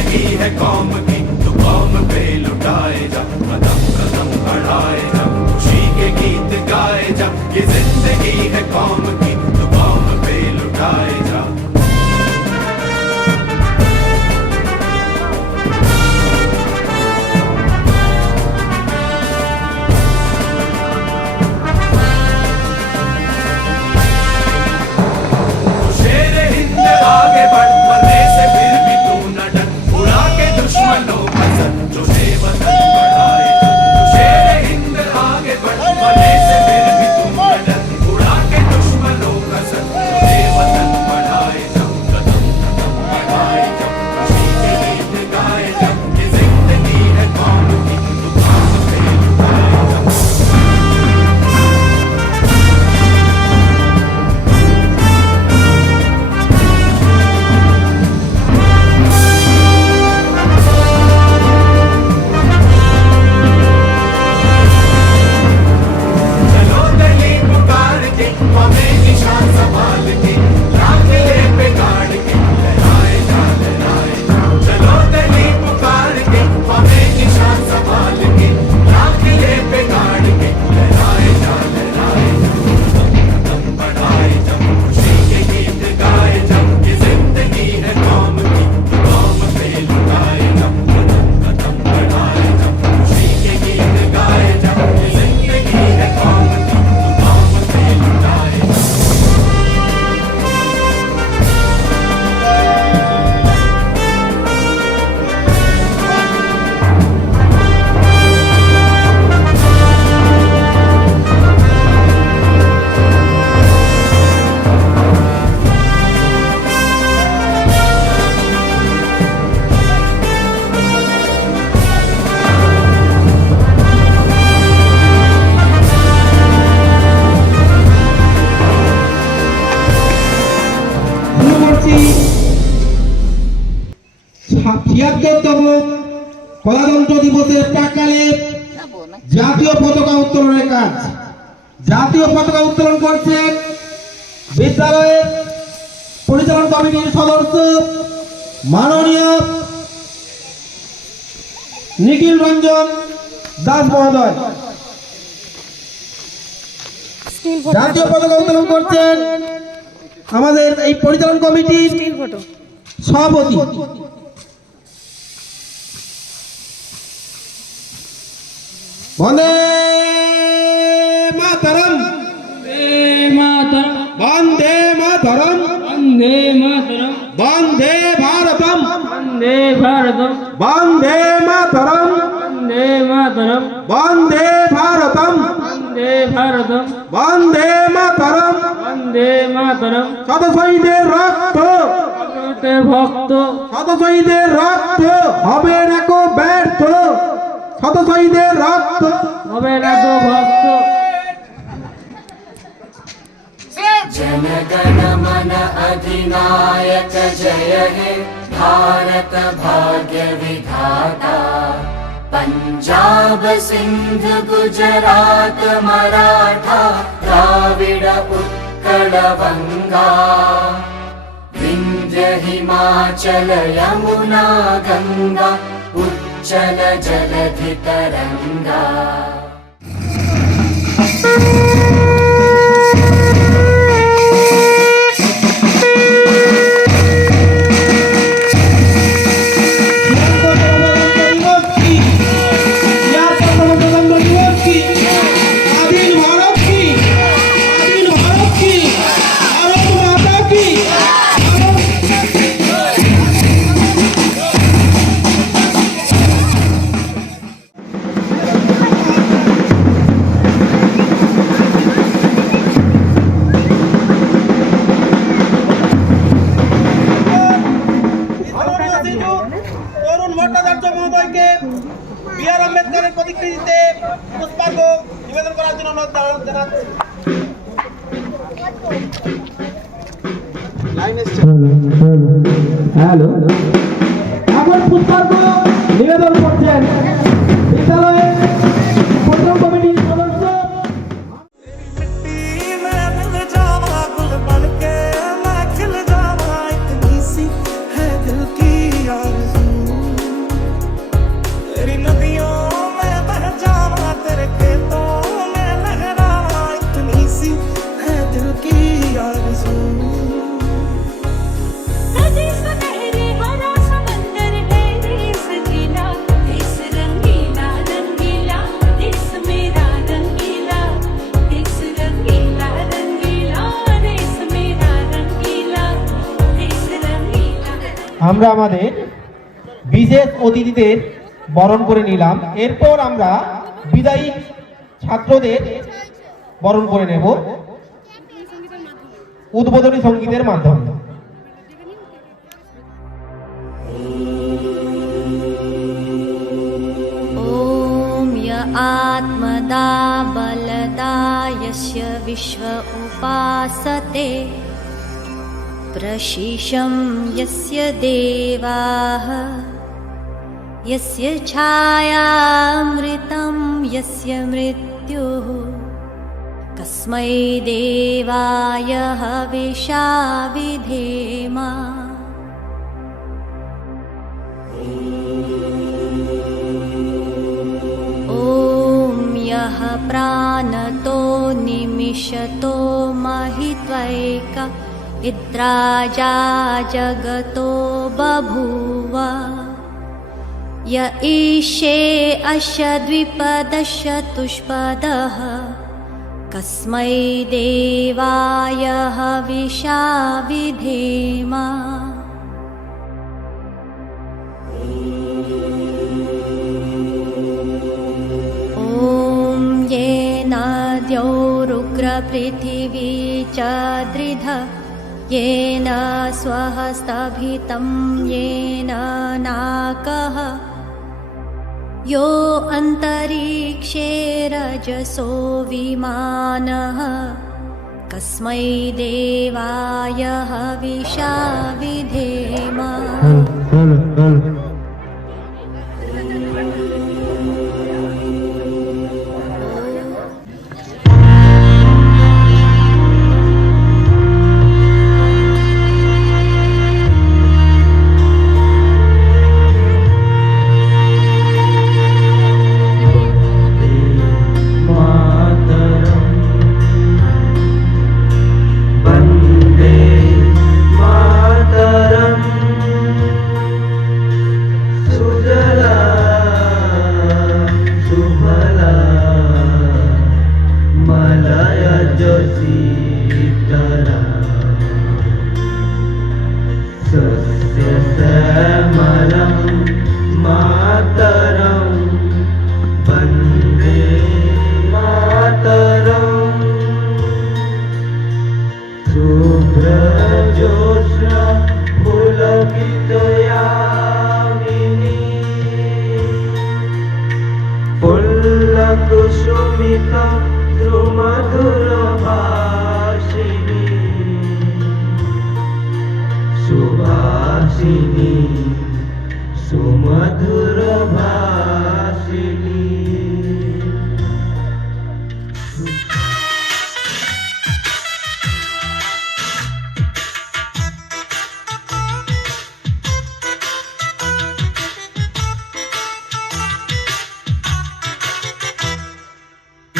जिंदगी है कौम की तो कौम पे लुटाए जा, कदम कदम बढ़ाए जा, खुशी के गीत गाए जा। ये जिंदगी है कौम की तो कौम पे लुटाए जा। आगे बढ़, मरने से फिर भी तू न डर, उड़ा के दुश्मनों का सर, जो वतन बढ़ाए जा। तू शेर हिंद आगे बढ़, मरने से फिर भी तू न डर, उड़ा के दुश्मनों का सर, जो वतन बढ़ाए जा। कदम कदम बढ़ाए जा, खुशी के गीत गाए जा। ये जिंदगी है कौम की तो कौम पे लुटाए जा। हमें निशान संभाल के लाखिले पे गाड़ के लहराए जा, लहराए जा। चलो दिली पुकार के हमें निशान संभाल के लाखिले पे गाड़ के लहराए जा, लहराए जा। कदम बढ़ाए जा, खुशी के गीत गाए जा। ये जिंदगी है कौम की तो कौम पे लुटाए जा, कदम कदम बढ़ाए जा, खुशी के गीत गाए जा। ये जिंदगी है कौम की तो कौम पे लुटाए जा। ছিয়াত্তরতম প্রজাতন্ত্র দিবসের প্রাক্কালে জাতীয় পতাকা উত্তোলনের কাজ। জাতীয় পতাকা উত্তোলন করছেন বিদ্যালয়ের পরিচালন কমিটির সদস্য মাননীয় নিখিল রঞ্জন দাস মহোদয়। জাতীয় পতাকা উত্তোলন করছেন আমাদের এই পরিচালন কমিটির সভাপতি বন্দে মাতরম, বন্দে মাতরম, वंदे मातरम, বন্দে ভারতম, वंदे भारतम, বন্দে মাতরম, वंदे मातरम, বন্দে ভারতম, वंदे भारतम, বন্দে মাতরম। वंदे मातरम। শত শহীদের রক্ত, ভক্ত, শত শহীদের রক্ত হবে না কো ব্যর্থ, শত শহীদের রক্ত হবে না তো ভক্ত। जन गण मन अधिनायक जय हे भारत भाग्य विधाता। पंजाब सिंध गुजरात मराठा द्राविड उत्कल बंगा। विंध्य हिमाचल यमुना गंगा उच्चल जलधि तरंगा। হ্যালো, এখন পুষ্পার্ঘ নিবেদন করছেন বিদ্যালয়ের পরিচালন কমিটির সদস্য। है दिल की आरज़ू আমরা আমাদের বিশেষ অতিথিদের বরণ করে নিলাম। এরপর আমরা বিদায়ী ছাত্রদের বরণ করে নেব উদ্বোধনী সঙ্গীতের মাধ্যমে। ॐ य आत्मदा बलदा यस्य विश्व उपासते प्रशिशं यस्य देवाः यस्य छायामृतं यस्य मृत्युः कस्मै देवाय हविषा विधेम। यः प्राणतो निमिषतो महित्वैक इद्राजा जगतो बभूव य ईशे अस्य द्विपदस्य तुष्पदः कस्मै देवाय हविषा विधेम। द्यौरुग्रपृथिवी च दृढ येन स्वहस्तभितं येन नाकः यो अन्तरिक्षे रजसो विमानः कस्मै देवाय हविषा विधेम। कुसुमिता सुमधुरभाषिणी सुभाषिणी सुमधुरभाषिणी।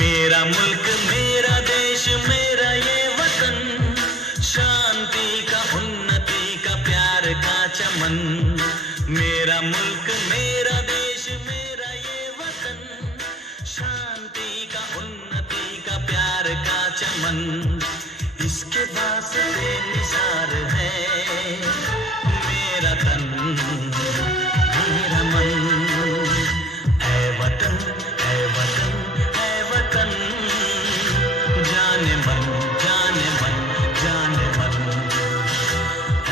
मेरा मुल्क मेरा देश मेरा ये वतन, शांति का उन्नति का प्यार का चमन। मेरा मुल्क मेरा देश मेरा ये वतन, शांति का उन्नति का प्यार का चमन। इसके वास्ते निसार है मेरा तन मेरा मन। ऐ वतन ऐ वतन ऐ वतन, जाने मन जाने मन जाने मन।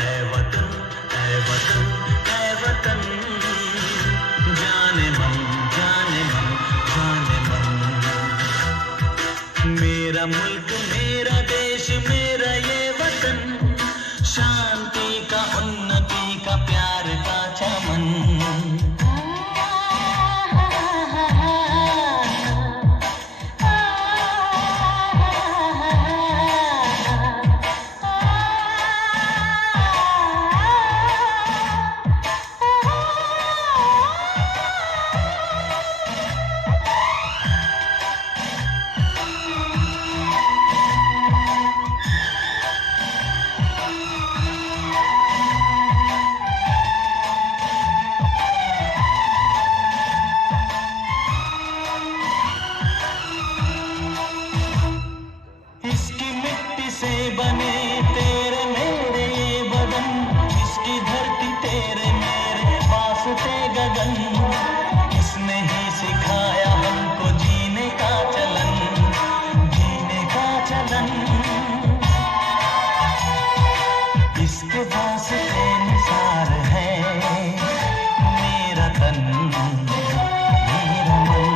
ऐ वतन ऐ वतन ऐ वतन, जाने मन जाने मन। मेरा मुल्क मेरा देश मेरा ये वतन, शांति का उन्नति का प्यार का चमन। इसके वास्ते निसार है मेरा तन मेरा मन।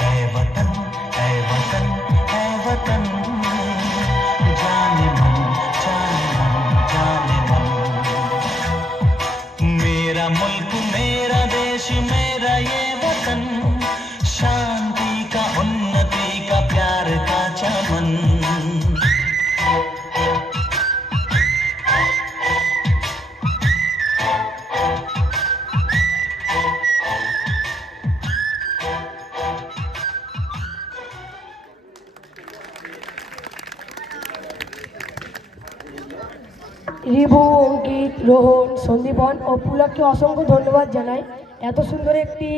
है वतन है वतन है वतन, जाने मन जाने मन जाने मन। मेरा मुल्क मेरा देश मेरा ये वतन, शांति का उन्नति का प्यार का चमन। রিভু, অঙ্কিত, রোহন, সন্দীপন ও পুলককে অসংখ্য ধন্যবাদ জানাই এত সুন্দর একটি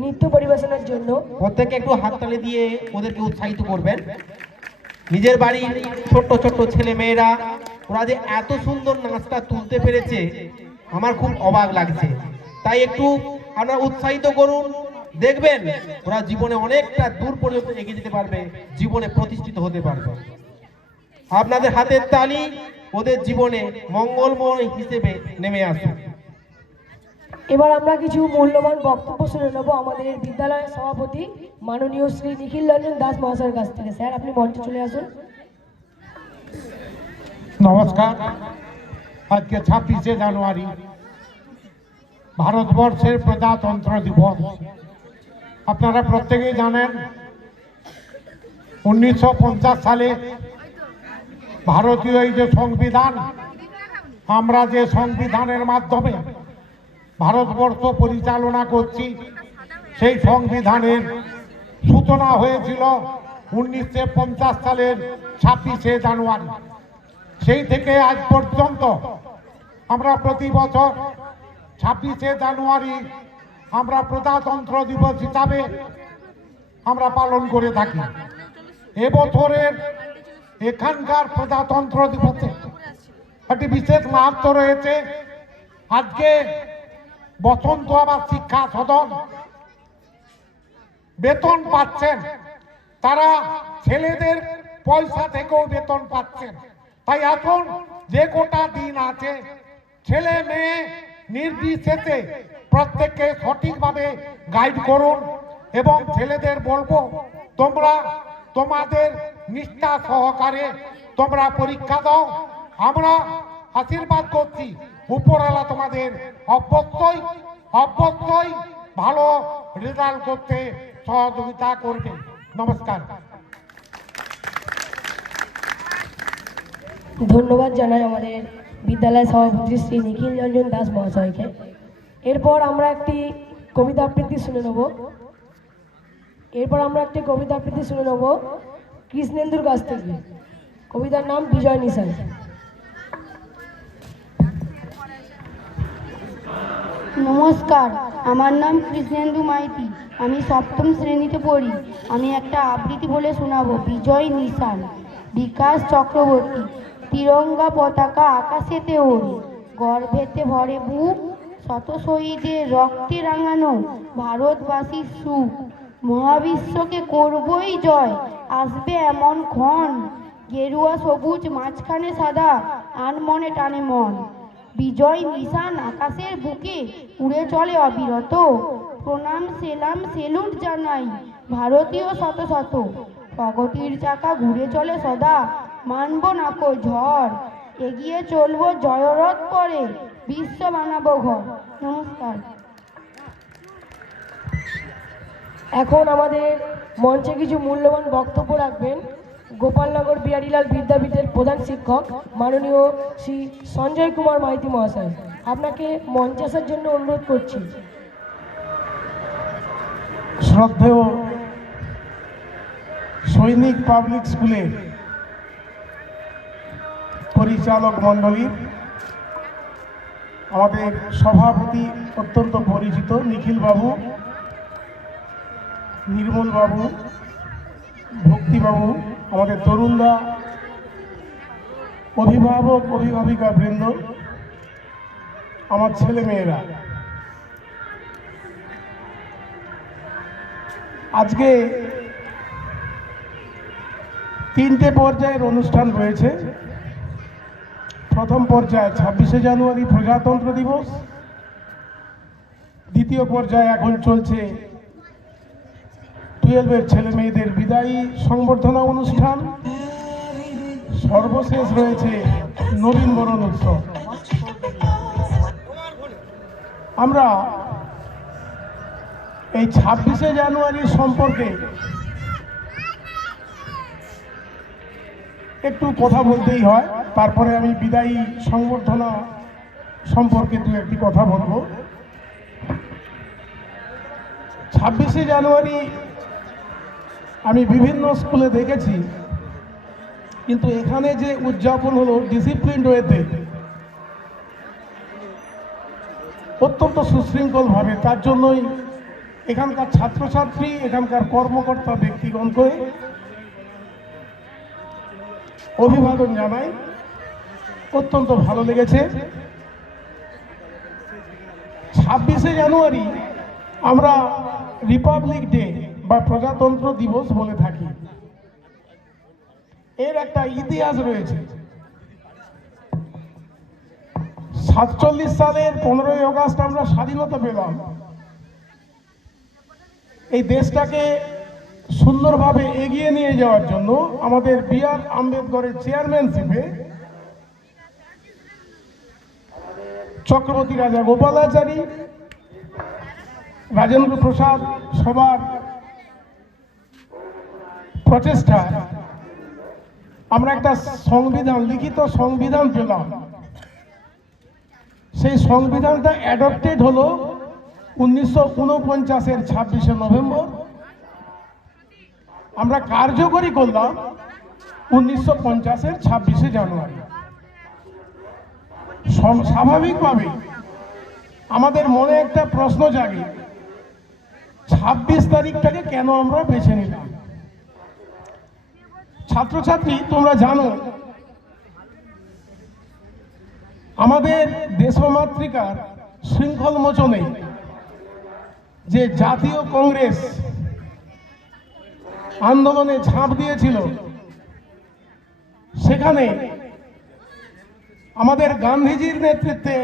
নৃত্য পরিবেশনের জন্য। প্রত্যেকে একটু হাততালি দিয়ে ওদেরকে উৎসাহিত করবেন। নিজের বাড়ির ছোট্ট ছোট্ট ছেলে মেয়েরা ওরা যে এত সুন্দর নাচটা তুলতে পেরেছে আমার খুব অবাক লাগছে। তাই একটু আপনারা উৎসাহিত করুন, দেখবেন ওরা জীবনে অনেকটা দূর পর্যন্ত এগিয়ে যেতে পারবে, জীবনে প্রতিষ্ঠিত হতে পারবে। আপনাদের হাতের তালি ওদের জীবনে মঙ্গলময় হিসেবে নেমে আসুন। এবার আমরা কিছু মূল্যবান বক্তব্য শুনে নেব আমাদের বিদ্যালয়ের সভাপতি মাননীয় শ্রী নিখিল রঞ্জন দাস মহাশয়ের কাছ থেকে। স্যার, আপনি মঞ্চে চলে আসুন। নমস্কার। আজকে 26শে জানুয়ারি ভারতবর্ষের প্রজাতন্ত্র দিবস। আপনারা প্রত্যেকেই জানেন 1950 সালে ভারতীয় এই যে সংবিধান, আমরা যে সংবিধানের মাধ্যমে ভারতবর্ষ পরিচালনা করছি, সেই সংবিধানের সূচনা হয়েছিল 1950 সালের 26শে জানুয়ারি। সেই থেকে আজ পর্যন্ত আমরা প্রতি বছর 26শে জানুয়ারি আমরা প্রজাতন্ত্র দিবস হিসাবে আমরা পালন করে থাকি। এবছরের এখানকার প্রজাতন্ত্র দিবসে একটি বিশেষ মাহাত্ম্য রয়েছে। আজকে বসন্ত আবাস শিক্ষা সদন বেতন পাচ্ছেন, তারা ছেলেদের পয়সা থেকেও বেতন পাচ্ছেন। তাই এখন যে কোটা দিন আছে, ছেলে মেয়ে নির্বিশেষে প্রত্যেককে সঠিকভাবে গাইড করুন এবং ছেলেদের বলবো তোমরা তোমাদের নিষ্ঠা সহকারে তোমরা পরীক্ষা দাও। আমরা আশীর্বাদ করছি উপরওয়ালা তোমাদের অবশ্যই ভালো রেজাল্ট করতে সহযোগিতা করবে। নমস্কার। ধন্যবাদ জানাই আমাদের বিদ্যালয় সভাপতি শ্রী নিখিল রঞ্জন দাস মহাশয়কে। এরপর আমরা একটি কবিতা আবৃত্তি শুনে নেব কৃষ্ণেন্দুর কাছ থেকে। কবিতার নাম বিজয় নিশান। নমস্কার, আমার নাম কৃষ্ণেন্দু মাইতি, আমি 7ম শ্রেণীতে পড়ি। আমি একটা আবৃত্তি বলে শোনাবো। বিজয় নিশান। বিকাশ চক্রবর্তী। তিরঙ্গা পতাকা আকাশেতে ওড়ে, গর্ভেতে ভরে বুক, শত শহীদের রক্তে রাঙানো ভারতবাসীর সুখ। মহাবিশ্বকে করবই জয়, আসবে এমন ক্ষণ, গেরুয়া সবুজ মাঝখানে সাদা, আনমনে টানে মন। বিজয় নিশান আকাশের বুকে উড়ে চলে অবিরত, প্রণাম সেলাম সেলুট জানাই ভারতীয় শত শত। প্রগতির চাকা ঘুরে চলে সদা, মানব নাকো ঝড়, এগিয়ে চলবো জয়রথ করে, বিশ্ব বানাবো ঘর। নমস্কার। এখন আমাদের মঞ্চে কিছু মূল্যবান বক্তব্য রাখবেন গোপালনগর বিহারীলাল বিদ্যাপীঠের প্রধান শিক্ষক মাননীয় শ্রী সঞ্জয় কুমার মাইতি মহাশয়। আপনাকে মঞ্চে আসার জন্য অনুরোধ করছি। শ্রদ্ধেয় সৈনিক পাবলিক স্কুলের পরিচালক মণ্ডলী, আমাদের সভাপতি অত্যন্ত পরিচিত নিখিল বাবু, নির্মল বাবু, ভক্তিবাবু, আমাদের তরুণরা, অভিভাবক অভিভাবিকা বৃন্দ, আমার ছেলে মেয়েরা, আজকে 3টে পর্যায়ের অনুষ্ঠান রয়েছে। প্রথম পর্যায়ে 26শে জানুয়ারি প্রজাতন্ত্র দিবস, দ্বিতীয় পর্যায়ে এখন চলছে 12-এর ছেলে মেয়েদের বিদায়ী সংবর্ধনা অনুষ্ঠান, সর্বশেষ রয়েছে নবীন বরণ উৎসব। আমরা এই 26শে জানুয়ারি সম্পর্কে একটু কথা বলতেই হয়, তারপরে আমি বিদায়ী সংবর্ধনা সম্পর্কে দু একটি কথা বলবো। 26শে জানুয়ারি আমি বিভিন্ন স্কুলে দেখেছি, কিন্তু এখানে যে উদযাপন হলো ডিসিপ্লিন ওয়েতে, অত্যন্ত সুশৃঙ্খলভাবে, তার জন্যই এখানকার ছাত্রছাত্রী, এখানকার কর্মকর্তা ব্যক্তিগণকে অভিবাদন জানাই। অত্যন্ত ভালো লেগেছে। 26শে জানুয়ারি আমরা রিপাবলিক ডে বা প্রজাতন্ত্র দিবস বলে থাকি। এর একটা ইতিহাস রয়েছে। 47 সালের 15ই আগস্ট আমরা স্বাধীনতা পেলাম। এই দেশটাকে সুন্দরভাবে এগিয়ে নিয়ে যাওয়ার জন্য আমাদের বি.আর. আম্বেদকরের চেয়ারম্যানশিপে চক্রবর্তী রাজা গোপালাচারী, রাজেন্দ্র প্রসাদ সবার প্রচেষ্টায় আমরা একটা সংবিধান, লিখিত সংবিধান পেলাম। সেই সংবিধানটা অ্যাডপ্টেড হলো 1949-এর 26শে নভেম্বর। আমরা কার্যকরী করলাম 1950-এর 26শে জানুয়ারি। স্বাভাবিকভাবে আমাদের মনে একটা প্রশ্ন জাগে, 26 তারিখটাকে কেন আমরা বেছে নিলাম? ছাত্রছাত্রী, তোমরা জানো আমাদের দেশমাতৃকার শৃঙ্খল মোচনে যে জাতীয় কংগ্রেস আন্দোলনে ঝাঁপ দিয়েছিল, সেখানে আমাদের গান্ধীজির নেতৃত্বে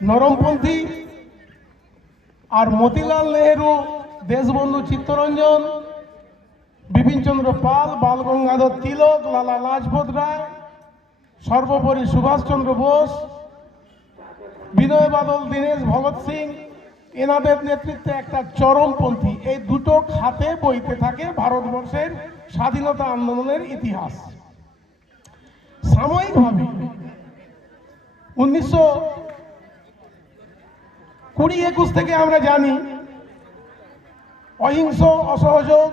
নরমপন্থী আর মতিলাল নেহেরু, দেশবন্ধু চিত্তরঞ্জন, বিপিনচন্দ্র পাল, বাল গঙ্গাধর তিলক, লালা লাজপত রায়, সর্বোপরি সুভাষচন্দ্র বোস, বিনয় বাদল দীনেশ, ভগৎ সিং, এনাদের নেতৃত্বে একটা চরমপন্থী, এই দুটো খাতে বইতে থাকে ভারতবর্ষের স্বাধীনতা আন্দোলনের ইতিহাস। সাময়িকভাবে 1920-21 থেকে আমরা জানি অহিংস, অসহযোগ,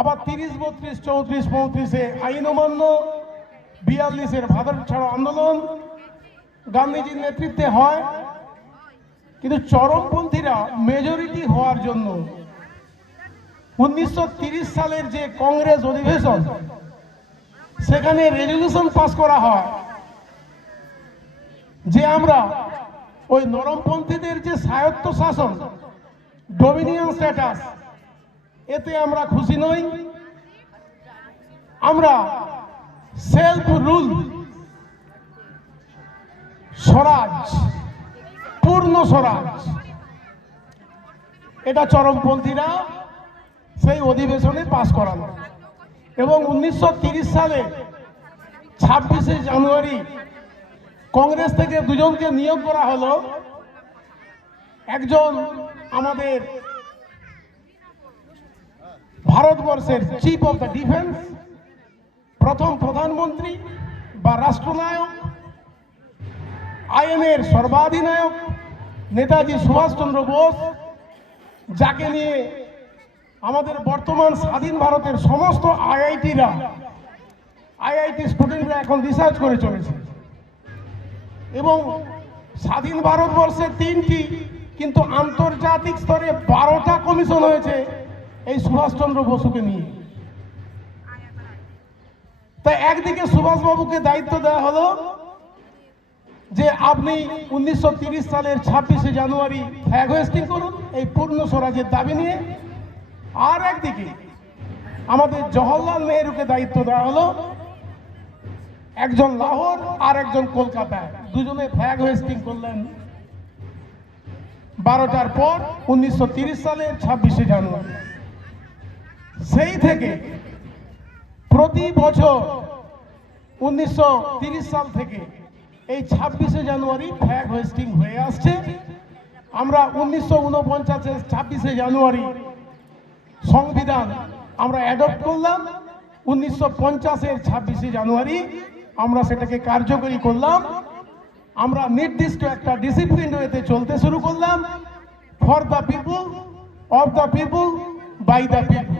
আবার 30-32-34-35-এ আইন অমান্য, 42-এর ভারত ছাড়ো আন্দোলন গান্ধীজির নেতৃত্বে হয়। কিন্তু চরমপন্থীরা মেজরিটি হওয়ার জন্য 1930 সালের যে কংগ্রেস অধিবেশন, সেখানে রেজলিউশন পাস করা হয় যে আমরা ওই নরমপন্থীদের যে স্বায়ত্ত শাসন, ডোমিনিয়ন স্ট্যাটাস, এতে আমরা খুশি নই। আমরা সেলফ রুল, স্বরাজ, পূর্ণ স্বরাজ, এটা চরমপন্থীরা সেই অধিবেশনে পাশ করালো। এবং 1930 সালে 26শে জানুয়ারি কংগ্রেস থেকে দুজনকে নিয়োগ করা হলো। একজন আমাদের ভারতবর্ষের চিফ অফ দ্য ডিফেন্স, প্রথম প্রধানমন্ত্রী বা রাষ্ট্রনায়ক, আইনের সর্বাধিনায়ক নেতাজি সুভাষচন্দ্র বোস, যাকে নিয়ে আমাদের বর্তমান স্বাধীন ভারতের সমস্ত আইআইটি স্টুডেন্টরা এখন রিসার্চ করে চলেছে। এবং স্বাধীন ভারতবর্ষে 3টি, কিন্তু আন্তর্জাতিক স্তরে 12টা কমিশন হয়েছে এই সুভাষচন্দ্র বসুকে নিয়ে। তাই একদিকে সুভাষবাবুকে দায়িত্ব দেওয়া হলো যে আপনি 1930 সালের 26শে জানুয়ারি ফ্ল্যাগ হোয়েস্টিং করুন এই পূর্ণ স্বরাজের দাবি নিয়ে। আর একদিকে আমাদের জওহরলাল নেহরুকে দায়িত্ব দেওয়া হলো একজন লাহোর আর একজন কলকাতায়, দুজনে ফ্ল্যাগ হোয়েস্টিং করলেন 12টার পর 1930 সালের 26শে জানুয়ারি। সেই থেকে প্রতি বছর 1930 সাল থেকে এই 26শে জানুয়ারি ফ্ল্যাগ হোয়েস্টিং হয়ে আসছে। আমরা 1949-এর 26শে জানুয়ারি সংবিধান আমরা অ্যাডপ্ট করলাম, 1950-এর 26শে জানুয়ারি আমরা সেটাকে কার্যকরী করলাম। আমরা নির্দিষ্ট একটা ডিসিপ্লিন ওয়েতে চলতে শুরু করলাম, for the people, of the people, by the people.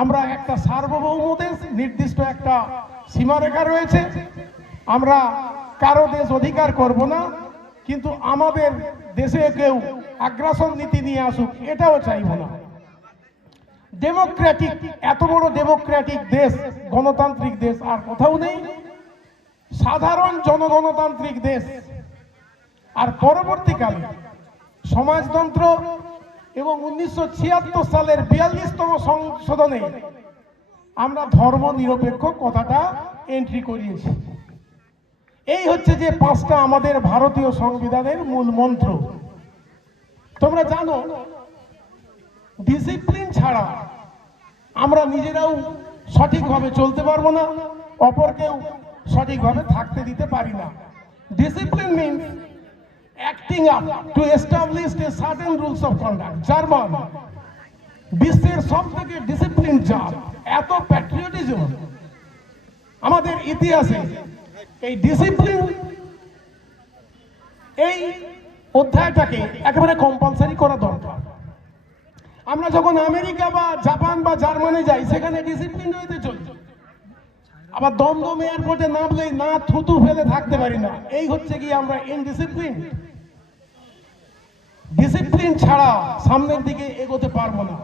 আমরা একটা সার্বভৌম দেশ, নির্দিষ্ট একটা সীমারেখা রয়েছে। আমরা কারো দেশ অধিকার করব না, কিন্তু আমাদের দেশে কেউ আগ্রাসন নীতি নিয়ে আসুক এটাও চাইব না। ডেমোক্রেটিক, এত বড় ডেমোক্রেটিক দেশ, গণতান্ত্রিক দেশ আর কোথাও নেই। সাধারণ জনগণতান্ত্রিক দেশ। আর পরবর্তীকালে সমাজতন্ত্র এবং 1976 সালের 42তম সংশোধনে আমরা ধর্ম নিরপেক্ষ কথাটা এন্ট্রি করিয়েছি। এই হচ্ছে যে 5টা আমাদের ভারতীয় সংবিধানের মূল মন্ত্র। তোমরা জানো, ডিসিপ্লিন ছাড়া আমরা নিজেরাও সঠিকভাবে চলতে পারবো না, অপরকেও সঠিকভাবে থাকতে দিতে পারি না। Discipline means acting up to establish a certain rules of conduct. German বিশ্বের সব থেকে ডিসিপ্লিন জাত, এত প্যাট্রিয়টিজম আমাদের ইতিহাসে। এই ডিসিপ্লিন, এই অধ্যায়টাকে একেবারে কম্পালসারি করা দরকার। আমরা যখন আমেরিকা বা জাপান বা জার্মানি যাই, সেখানে ডিসিপ্লিন হইতে চলি। আবার দমদম এয়ারপোর্টে নামলেই না থুতু ফেলে থাকতে পারি না। এই হচ্ছে কি আমরা ইনডিসিপ্লিন। ডিসিপ্লিন ছাড়া সামনের দিকে এগোতে পারবো না।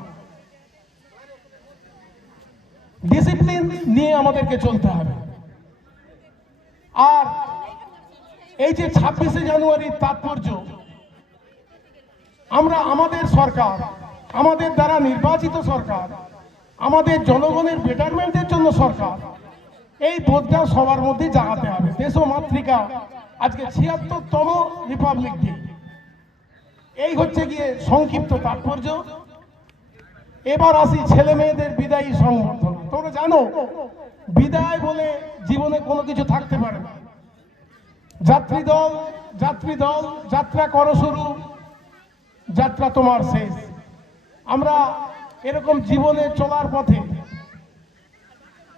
ডিসিপ্লিন নিয়ে আমাদেরকে চলতে হবে। আর এই যে 26শে জানুয়ারির তাৎপর্য, আমরা আমাদের সরকার, আমাদের দ্বারা নির্বাচিত সরকার, আমাদের জনগণের বেটারমেন্টের জন্য সরকার, এই বোধটা সবার মধ্যে জাগাতে হবে। দেশ ও মাতৃকা আজকে 76তম রিপাবলিক ডে। এই হচ্ছে গিয়ে সংক্ষিপ্ত তাৎপর্য। এবার আসি ছেলে মেয়েদের বিদায়ী সংবর্ধনা। তোমরা জানো, বিদায় বলে জীবনে কোনো কিছু থাকতে পারে না। যাত্রী দল যাত্রা করো শুরু, যাত্রা তোমার শেষ। আমরা এরকম জীবনে চলার পথে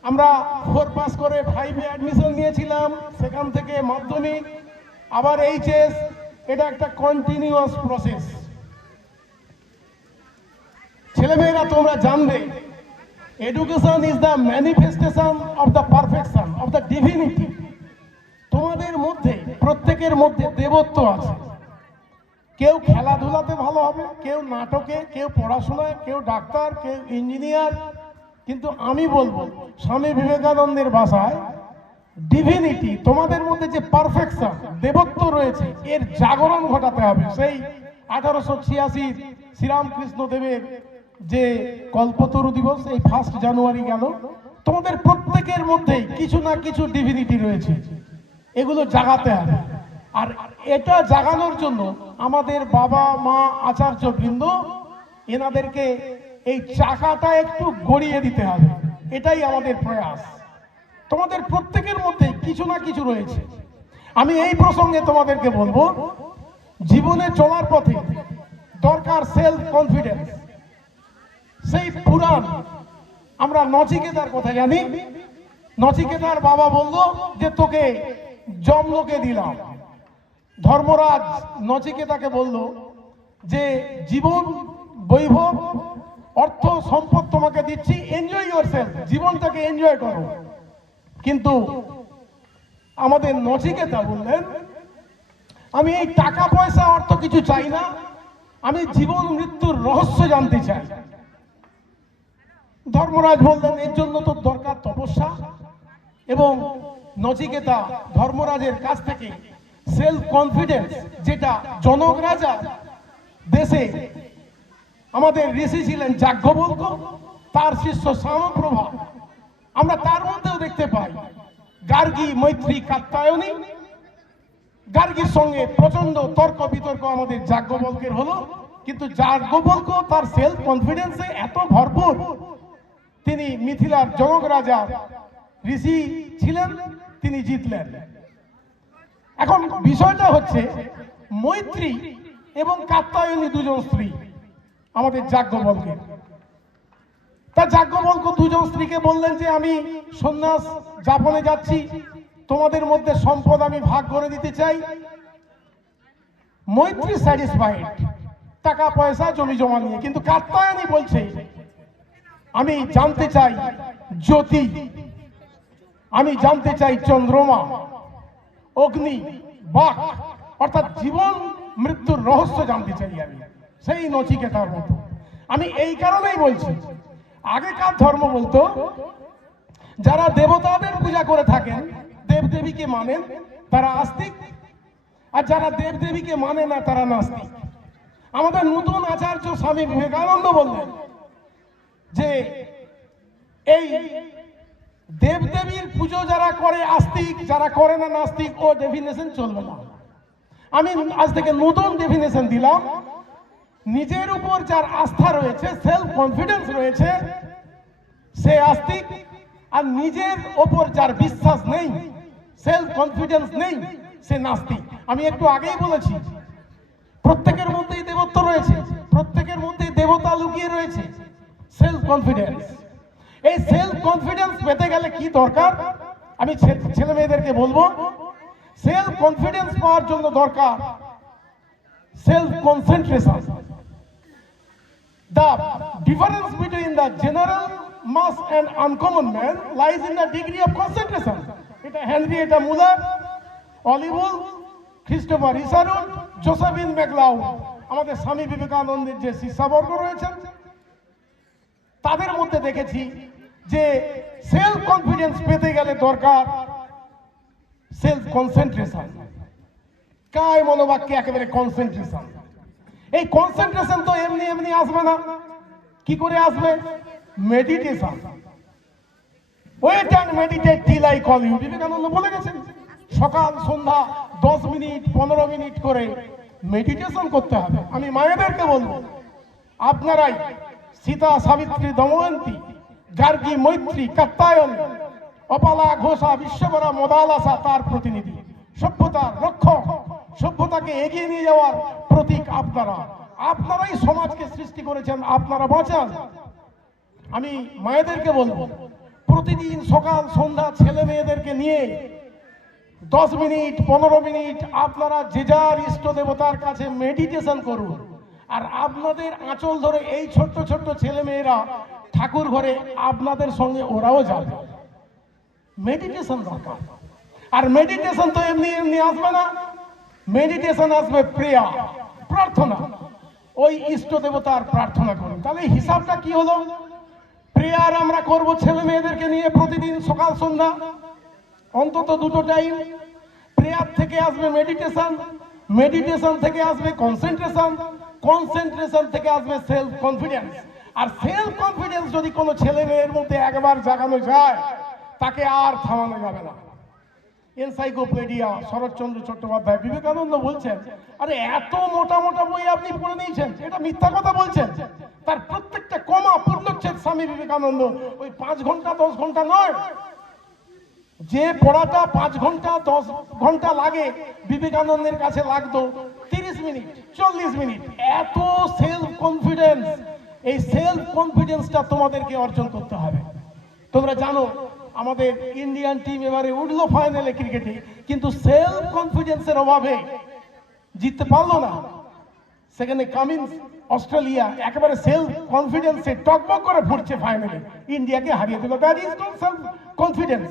আমরা 4 পাস করে 5-এ অ্যাডমিশন নিয়েছিলাম, সেখান থেকে মাধ্যমিক, আবার এইচএস। এটা একটা কন্টিনিউয়াস প্রসেস। ছেলেমেয়েরা তোমরা জানবে, education is the manifestation of the perfection of the divinity. তোমাদের মধ্যে, প্রত্যেকের মধ্যে দেবত্ব আছে। কেউ খেলাধুলাতে ভালো হবে, কেউ নাটকে, কেউ পড়াশোনায়, কেউ ডাক্তার, কেউ ইঞ্জিনিয়ার। কিন্তু আমি বলবো, স্বামী বিবেকানন্দের ভাষায়, ডিভিনিটি, তোমাদের মধ্যে যে পারফেকশন, দেবত্ব রয়েছে, এর জাগরণ ঘটাতে হবে। সেই 1886 শ্রীরামকৃষ্ণ দেবের যে কল্পতরু দিবস, এই 1 জানুয়ারি গেল। তোমাদের প্রত্যেকের মধ্যেই কিছু না কিছু ডিভিনিটি রয়েছে, এগুলো জাগাতে হবে। আর এটা জাগানোর জন্য আমাদের বাবা মা আচার্য বৃন্দ, এনাদেরকে এই চাকাটা একটু গড়িয়ে দিতে হবে। এটাই আমাদের প্রয়াস। তোমাদের প্রত্যেকের মধ্যে কিছু না কিছু রয়েছে। আমি এই প্রসঙ্গে তোমাদেরকে বলবো, জীবনে চলার পথে দরকার সেলফ কনফিডেন্স। সেই পুরাণ আমরা নচিকেতার কথা জানি। নচিকেতার বাবা বলল যে তোকে যমলোকে দিলাম। ধর্মরাজ নচিকেতাকে বলল যে জীবন, বৈভব, অর্থ সম্পদ তোমাকে দিচ্ছি, এনজয় ইয়োরসেলফ, জীবনটাকে এনজয় করো। কিন্তু আমাদের নচিকেতা বললেন, আমি এই টাকা পয়সা অর্থ কিছু চাই না, আমি জীবন মৃত্যুর রহস্য জানতে চাই। ধর্মরাজ বললেন, এর জন্য তো দরকার তপস্যা। এবং নচিকেতা ধর্মরাজের কাছ থেকে সেলফ কনফিডেন্স, যেটা জনক রাজা দেশে আমাদের ঋষি ছিলেন যাজ্ঞবল্ক্য, তার শিষ্য শ্যামপ্রভা, আমরা তার মধ্যেও দেখতে পাই গার্গী, মৈত্রী, কাত্যায়নী। গার্গীর সঙ্গে প্রচন্ড তর্ক বিতর্ক আমাদের যাজ্ঞবল্ক্যের হলো, কিন্তু যাজ্ঞবল্ক্য তার সেলফ কনফিডেন্সে এত ভরপুর, তিনি মিথিলার জনক রাজা ঋষি ছিলেন, তিনি জিতলেন। এখন বিষয়টা হচ্ছে মৈত্রী এবং কাত্যায়নী দুজন স্ত্রী আমাদের যাজ্ঞবল্ক্যের। তা যাজ্ঞবল্ক্য দুজন স্ত্রীকে বললেন যে আমি সন্ন্যাস যাপনে যাচ্ছি, তোমাদের মধ্যে সম্পদ আমি ভাগ করে দিতে চাই। মৈত্রী স্যাটিসফাইড টাকা পয়সা জমি জমা নিয়ে, কিন্তু কাত্যায়নী বলছে আমি জানতে চাই জ্যোতি, আমি জানতে চাই চন্দ্রমা, অগ্নি, বাক, অর্থাৎ জীবন মৃত্যুর রহস্য জানতে চাই আমি, সেই নচিকেতার মতো। আমি এই কারণেই বলছি, আগেকার ধর্ম বলতো যারা দেবতাদের পূজা করে থাকেন, দেবদেবীকে মানেন, তারা আস্তিক, আর যারা দেবদেবীকে মানে না তারা নাস্তিক। আমাদের নতুন আচার্য স্বামী বিবেকানন্দ বললেন যে এই দেবদেবীর পুজো যারা করে আস্তিক, যারা করে না নাস্তিক, ও ডেফিনেশন চলবে না। আমি আজ থেকে নতুন ডেফিনেশন দিলাম, নিজের উপর যার আস্থা রয়েছে, সেলফ কনফিডেন্স রয়েছে, সে আস্তিক, আর নিজের ওপর যার বিশ্বাস নেই, সেলফ কনফিডেন্স নেই, সে নাস্তিক। আমি একটু আগেই বলেছি প্রত্যেকের মধ্যেই দেবত্ব রয়েছে, প্রত্যেকের মধ্যেই দেবতা লুকিয়ে রয়েছে। সেলফ কনফিডেন্স, এই সেলফ কনফিডেন্স পেতে গেলে কি দরকার আমি ছেলে মেয়েদেরকে বলবো, সেলফ কনফিডেন্স পাওয়ার জন্য দরকার self concentration. The difference between the general mass and uncommon man lies in the degree of concentration. এটা হেনরিয়েটা মুলার, অলিভুল, ক্রিস্টোফার ইসারুট, জোসেফিন ম্যাকলাউড, আমাদের স্বামী বিবেকানন্দের যে শিষ্যবর্গ রয়েছেন, তাদের মধ্যে দেখেছি যে সেলফ কনফিডেন্স পেতে গেলে দরকার সেলফ কনসেন্ট্রেশন। কায় মনোবাক্যে একেবারে কনসেন্ট্রেশন। এই কনসেন্ট্রেশন তো এমনি এমনি আসবে না, কি করে আসবে? Meditation. Wait and meditate till I call you, Vivekananda বলে গেছেন। সকাল সন্ধ্যা 10 মিনিট 15 মিনিট করে মেডিটেশন করতে হবে। আমি মায়েদেরকে বলবো, আপনারাই সীতা, সাবিত্রী, দময়ন্তী, গার্গী, মৈত্রী, কাত্যায়নী, অপালা, ঘোষা, বিশ্ববরা, মদালাসা তার প্রতিনিধি, সভ্যতার রক্ষক, সভ্যতাকে এগিয়ে নিয়ে যাওয়ার প্রতীক আপনারা। আপনারাই সমাজকে সৃষ্টি করেছেন, আপনারা বাঁচান। আমি মায়েদেরকে বলবো, প্রতিদিন সকাল সন্ধ্যা ছেলে মেয়েদেরকে নিয়ে 10 মিনিট 15 মিনিট আপনারা যে যার ইষ্ট দেবতার কাছে মেডিটেশন করুন। আর আপনাদের আঁচল ধরে এই ছোট্ট ছোট্ট ছেলে মেয়েরা ঠাকুর ঘরে আপনাদের সঙ্গে ওরাও যাবে। মেডিটেশন দরকার। আর মেডিটেশন তো এমনি এমনি আসবে না, মেডিটেশন আসবে প্রেয়ার, প্রার্থনা। ওই ইষ্ট দেবতার প্রার্থনা করুন। তাহলে হিসাবটা কি হলো? প্রেয়ার আমরা করব ছেলে মেয়েদেরকে নিয়ে প্রতিদিন সকাল সন্ধ্যা অন্তত 2টো টাইম। প্রেয়ার থেকে আসবে মেডিটেশন, মেডিটেশন থেকে আসবে কনসেন্ট্রেশন, কনসেন্ট্রেশন থেকে আসবে সেলফ কনফিডেন্স। আর সেলফ কনফিডেন্স যদি কোনো ছেলে মেয়ের মধ্যে একবার জাগানো যায়, তাকে আর থামানো যাবে না। এনসাইক্লোপিডিয়া শরৎচন্দ্র চট্টোপাধ্যায়, বিবেকানন্দ বলছেন, আরে এত মোটা মোটা বই আপনি পড়ে নিয়েছেন, এটা মিথ্যা কথা বলছেন। তার প্রত্যেকটা কমা পূর্ণচ্ছেদ স্বামী বিবেকানন্দ, ওই 5 ঘন্টা 10 ঘন্টা নয়। যে পড়াটা 5 ঘন্টা 10 ঘন্টা লাগে, বিবেকানন্দের কাছে লাগতো 30 মিনিট 40 মিনিট। এত সেলফ কনফিডেন্স, এই সেলফ কনফিডেন্সটা তোমাদেরকে অর্জন করতে হবে। তোমরা জানো আমাদের ইন্ডিয়ান টিম এবারে উঠলো ফাইনালে ক্রিকেটে, কিন্তু সেলফ কনফিডেন্সের অভাবে জিততে পারলো না। সেখানে কামিন্স অস্ট্রেলিয়া একেবারে সেলফ কনফিডেন্সে টকবক করে ফুটছে, ফাইনালে ইন্ডিয়াকে হারিয়ে দিল। That is not self confidence.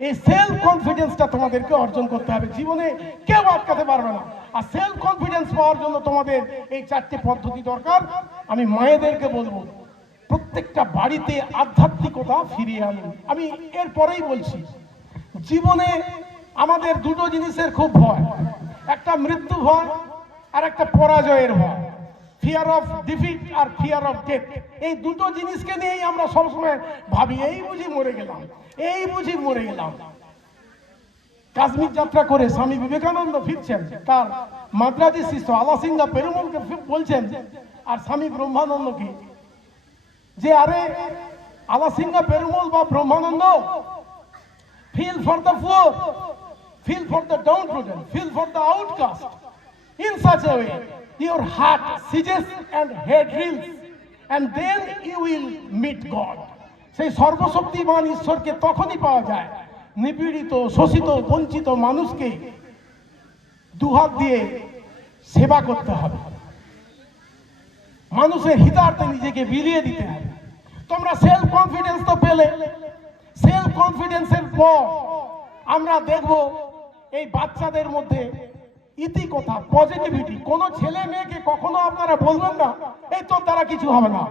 এই সেলফ কনফিডেন্সটা তোমাদেরকে অর্জন করতে হবে, জীবনে কেউ আটকাতে পারবে না। আর সেলফ কনফিডেন্স পাওয়ার জন্য তোমাদের এই 4টে পদ্ধতি দরকার। আমি মায়েদেরকে বলবো, প্রত্যেকটা বাড়িতে আধ্যাত্মিকতা ফিরিয়ে আনুন। আমি এরপরেই বলছি, জীবনে আমাদের 2টো জিনিসের খুব ভয়, একটা মৃত্যু ভয় আর একটা পরাজয়ের ভয়। ফিয়ার অফ ডিফিট আর ফিয়ার অফ ডেথ, এই 2টো জিনিসকে নিয়েই আমরা সবসময় ভাবি, এই বুঝি মরে গেলাম, এই বুঝি মরে গেলাম। কাশ্মীর যাত্রা করে স্বামী বিবেকানন্দ ফিরছেন, তার মাদ্রাজি শিষ্য আলাসিঙ্গা পেরুমলকে বলছেন আর স্বামী ব্রহ্মানন্দকে যে আরে আলাসিঙ্গা পেরুমল বা ব্রহ্মানন্দ, feel for the poor, feel for the downtrodden, feel for the outcast. In such a way, your heart seizes and head reels, and then you will meet God. সেই সর্বশক্তিমান ঈশ্বরকে তখনই পাওয়া যায় নিপীড়িত, শোষিত, বঞ্চিত মানুষকে দুহাত দিয়ে সেবা করতে হবে, মানুষের হিতার্থে নিজেকে বিলিয়ে দিতে হবে। তোমরা সেলফ কনফিডেন্স তো পেলে, সেলফ কনফিডেন্সের পর আমরা দেখব এই বাচ্চাদের মধ্যে ইতিকথা, পজিটিভিটি। কোনো ছেলে মেয়েকে কখনো আপনারা বলবেন না এই তোর দ্বারা কিছু হবে না।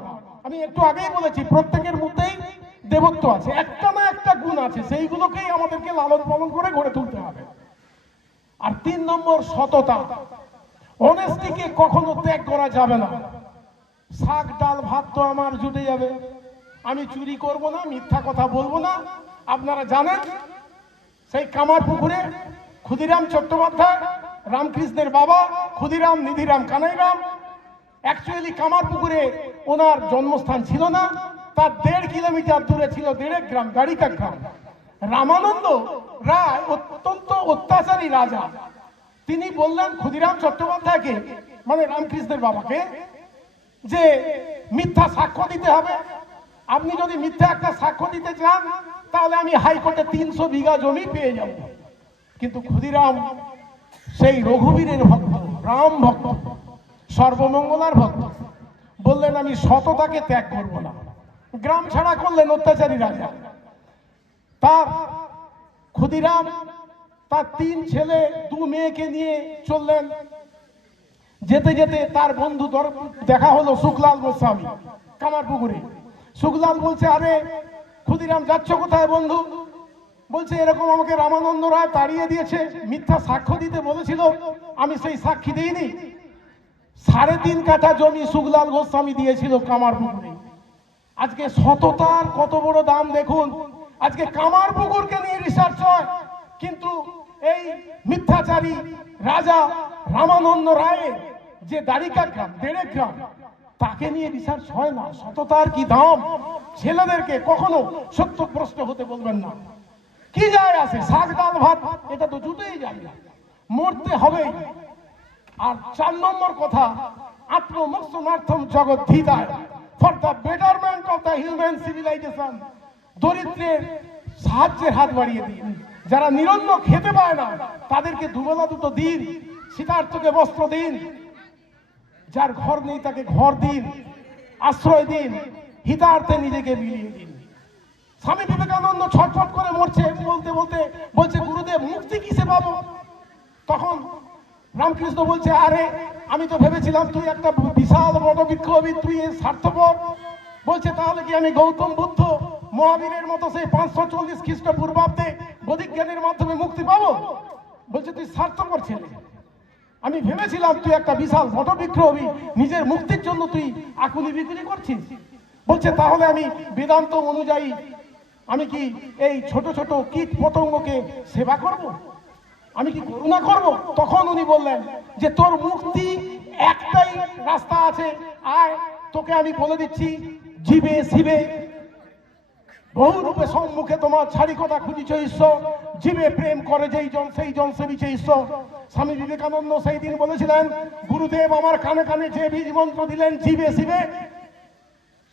আমি একটু আগেই বলেছি প্রত্যেকের মধ্যেই দেবত্ব আছে, একটা না একটা গুণ আছে, সেইগুলোকেই আমাদেরকে লালন পালন করে গড়ে তুলতে হবে। আর 3 নম্বর সততা, অনেস্টিকে কখনো ত্যাগ করা যাবে না। শাক ডাল ভাত তো আমার জুটে যাবে, আমি চুরি করব না, মিথ্যা কথা বলবো না। আপনারা জানেন সেই কামারপুকুরে ক্ষুদিরাম চট্টোপাধ্যায়, রামকৃষ্ণের বাবা ক্ষুদিরাম নিধিরাম কানাইরাম, অ্যাকচুয়ালি কামারপুকুরে ওনার জন্মস্থান ছিল না, তার 1.5 কিলোমিটার দূরে ছিল 1.5 গ্রাম, গাড়িকা গ্রাম। রামানন্দ রায় অত্যন্ত অত্যাচারী রাজা, তিনি বললেন ক্ষুদিরাম চট্টোপাধ্যায়কে, মানে রামকৃষ্ণের বাবাকে, যে মিথ্যা সাক্ষ্য দিতে হবে। আপনি যদি মিথ্যা একটা সাক্ষ্য দিতে চান তাহলে আমি হাইকোর্টে 300 বিঘা জমি পেয়ে যাব। কিন্তু ক্ষুদিরাম সেই রঘুবীরের ভক্ত, রাম ভক্ত, সর্বমঙ্গলার ভক্ত, বললেন আমি সততাকে ত্যাগ করব না। গ্রাম ছাড়া করলেন অত্যাচারী রাজা। তার ক্ষুদিরাম তার 3 ছেলে 2 মেয়েকে নিয়ে চললেন। যেতে যেতে তার বন্ধু দেখা হলো শুকলাল গোস্বামী কামারপুকুরে। শুকলাল বলছে আরে ক্ষুদিরাম যাচ্ছ কোথায় বন্ধু? বলছে এরকম আমাকে রামানন্দ রায় তাড়িয়ে দিয়েছে, মিথ্যা সাক্ষ্য দিতে বলেছিল, আমি সেই সাক্ষী দিইনি। 3.5 কাঠা জমি শুকলাল গোস্বামী দিয়েছিল কামারপুকুরে। আজকে সততার কত বড় দাম দেখুন। আজকে কামারপুকুরকে নিয়ে রিসার্চ হয়, কিন্তু এই মিথ্যাচারী রাজা রামানন্দ রায়ের যে দ্বারিকা গ্রাম, 1.5 গ্রাম, তাকে নিয়ে রিসার্চ হয় না। সততার কি দাম! ছেলেদেরকে কখনো সত্যগ্রস্ত হতে বলবেন না। কি যায় আসে, শাক ডাল ভাত এটা তো জুটেই যাবে, মরতে হবেই। আর 4 নম্বর কথা, আত্মমোক্ষণার্থম জগদ্ধিতায়, for the betterment of the human civilization. দরিদ্রের সাহায্যের হাত বাড়িয়ে দিন, যারা নিরন্ন খেতে পায় না তাদেরকে দুবেলা দুটো দিন, শীতার্থকে বস্ত্র দিন, যার ঘর নেই তাকে ঘর দিন, আশ্রয় দিন, হিতার্থে নিজেকে বিলিয়ে দিন। স্বামী বিবেকানন্দ ছটফট করে মরছে, বলতে বলতে বলছে গুরুদেব মুক্তি কিসে পাবো? তখন রামকৃষ্ণ বলছে আরে আমি তো ভেবেছিলাম তুই একটা বিশাল বড় বিক্ষোভী, তুই এর স্বার্থপর। বলছে তাহলে কি আমি গৌতম বুদ্ধ মহাবীরের মতো সেই 540 খ্রিস্টপূর্বাব্দে বৈদিক জ্ঞানের মাধ্যমে মুক্তি পাবো? বলছে তুই স্বার্থপর ছেলে, আমি ভেবেছিলাম তুই একটা বিশাল বট বিক্ষোভী, নিজের মুক্তির জন্য তুই আকুলি বিকুলি করছিস। বলছে তাহলে আমি বেদান্ত অনুযায়ী আমি কি এই ছোট ছোট কীট পতঙ্গকে সেবা করব, আমি কি করুণা করব? তখন উনি বললেন যে তোর মুক্তি একটাই রাস্তা আছে, আয় তোকে আমি বলে দিচ্ছি, জীবে শিবে বহু রূপে সম্মুখে তোমার ছাড়ি কথা খুঁজিছ ঈশ্বর, জীবে প্রেম করে যেই জন সেই জন সেবিছে ঈশ্বর। স্বামী বিবেকানন্দ সেই দিন বলেছিলেন গুরুদেব আমার কানে কানে যে বীজ মন্ত্র দিলেন জীবে শিবে,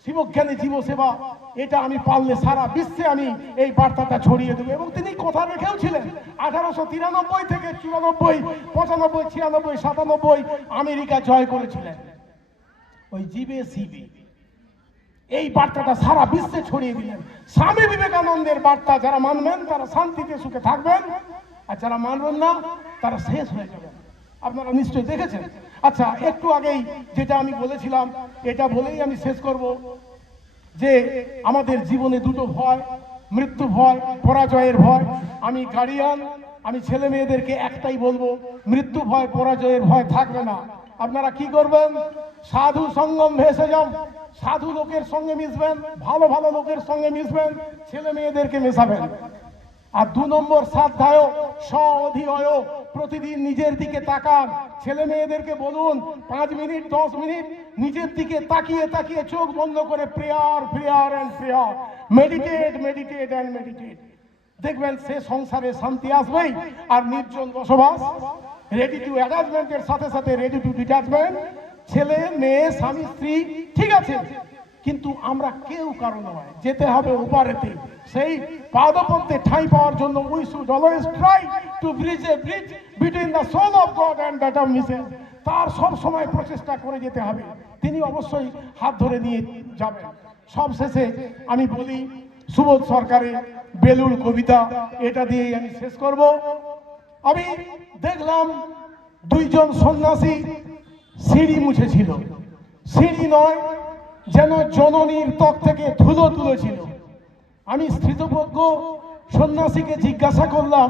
শিবজ্ঞানী জীব সেবা, এটা আমি পারলে সারা বিশ্বে আমি এই বার্তাটা ছড়িয়ে দেবো। এবং তিনি কথা রেখেও ছিলেন। 1893 থেকে 94, 95, 96, 97 আমেরিকা জয় করেছিলেন ওই জীবে শিবে, এই বার্তাটা সারা বিশ্বে ছড়িয়ে দিলেন। স্বামী বিবেকানন্দের বার্তা যারা মানবেন তারা শান্তিতে সুখে থাকবেন, আর যারা মানবেন না তারা শেষ হয়ে যাবেন। আপনারা নিশ্চয়ই দেখেছেন। আচ্ছা, একটু আগেই যেটা আমি বলেছিলাম এটা বলেই আমি শেষ করব, যে আমাদের জীবনে দুটো ভয়, মৃত্যু ভয়, পরাজয়ের ভয়। আমি গার্ডিয়ান, আমি ছেলে মেয়েদেরকে একটাই বলবো, মৃত্যু ভয় পরাজয়ের ভয় থাকবে না। আপনারা কি করবেন? সাধু সঙ্গম ভেসে যান, সাধু লোকের সঙ্গে মিশবেন, ভালো ভালো লোকের সঙ্গে মিশবেন, ছেলে মেয়েদেরকে মেশাবেন। আর 2 নম্বর শ্রদ্ধায় অধিয় প্রতিদিন নিজের দিকে তাকান। ছেলে মেয়েদেরকে বলুন 5 মিনিট 10 মিনিট নিজের দিকে তাকিয়ে তাকিয়ে চোখ বন্ধ করে prayer prayer and prayer, meditate meditate and meditate. দেখবেন সে সংসারে শান্তি আসবেই। আর নির্জন বসবাস, রেডি টু অ্যাটাচমেন্টের সাথে সাথে রেডি টু ডিটাচমেন্ট। ছেলে মেয়ে স্বামী স্ত্রী ঠিক আছে, কিন্তু আমরা কেউ কারো নয়, যেতে হবে ওপারেতে। সেই পাদপথে ঠাঁই পাওয়ার জন্য we should always try to bridge a bridge between the soul of God and that of masses. তার সব সময় প্রচেষ্টা করে যেতে হবে, তিনি অবশ্যই হাত ধরে নিয়ে যাবেন। সব শেষে আমি বলি সুবোধ সরকারের বেলুড় কবিতা, এটা দিয়েই আমি শেষ করব। আমি দেখলাম 2 জন সন্ন্যাসী সিঁড়ি মুছেছিল, সিঁড়ি নয় যেন জননীর ত্বক থেকে ধুলো তুলেছিল। আমি স্থিতপ্রজ্ঞ সন্ন্যাসীকে জিজ্ঞাসা করলাম,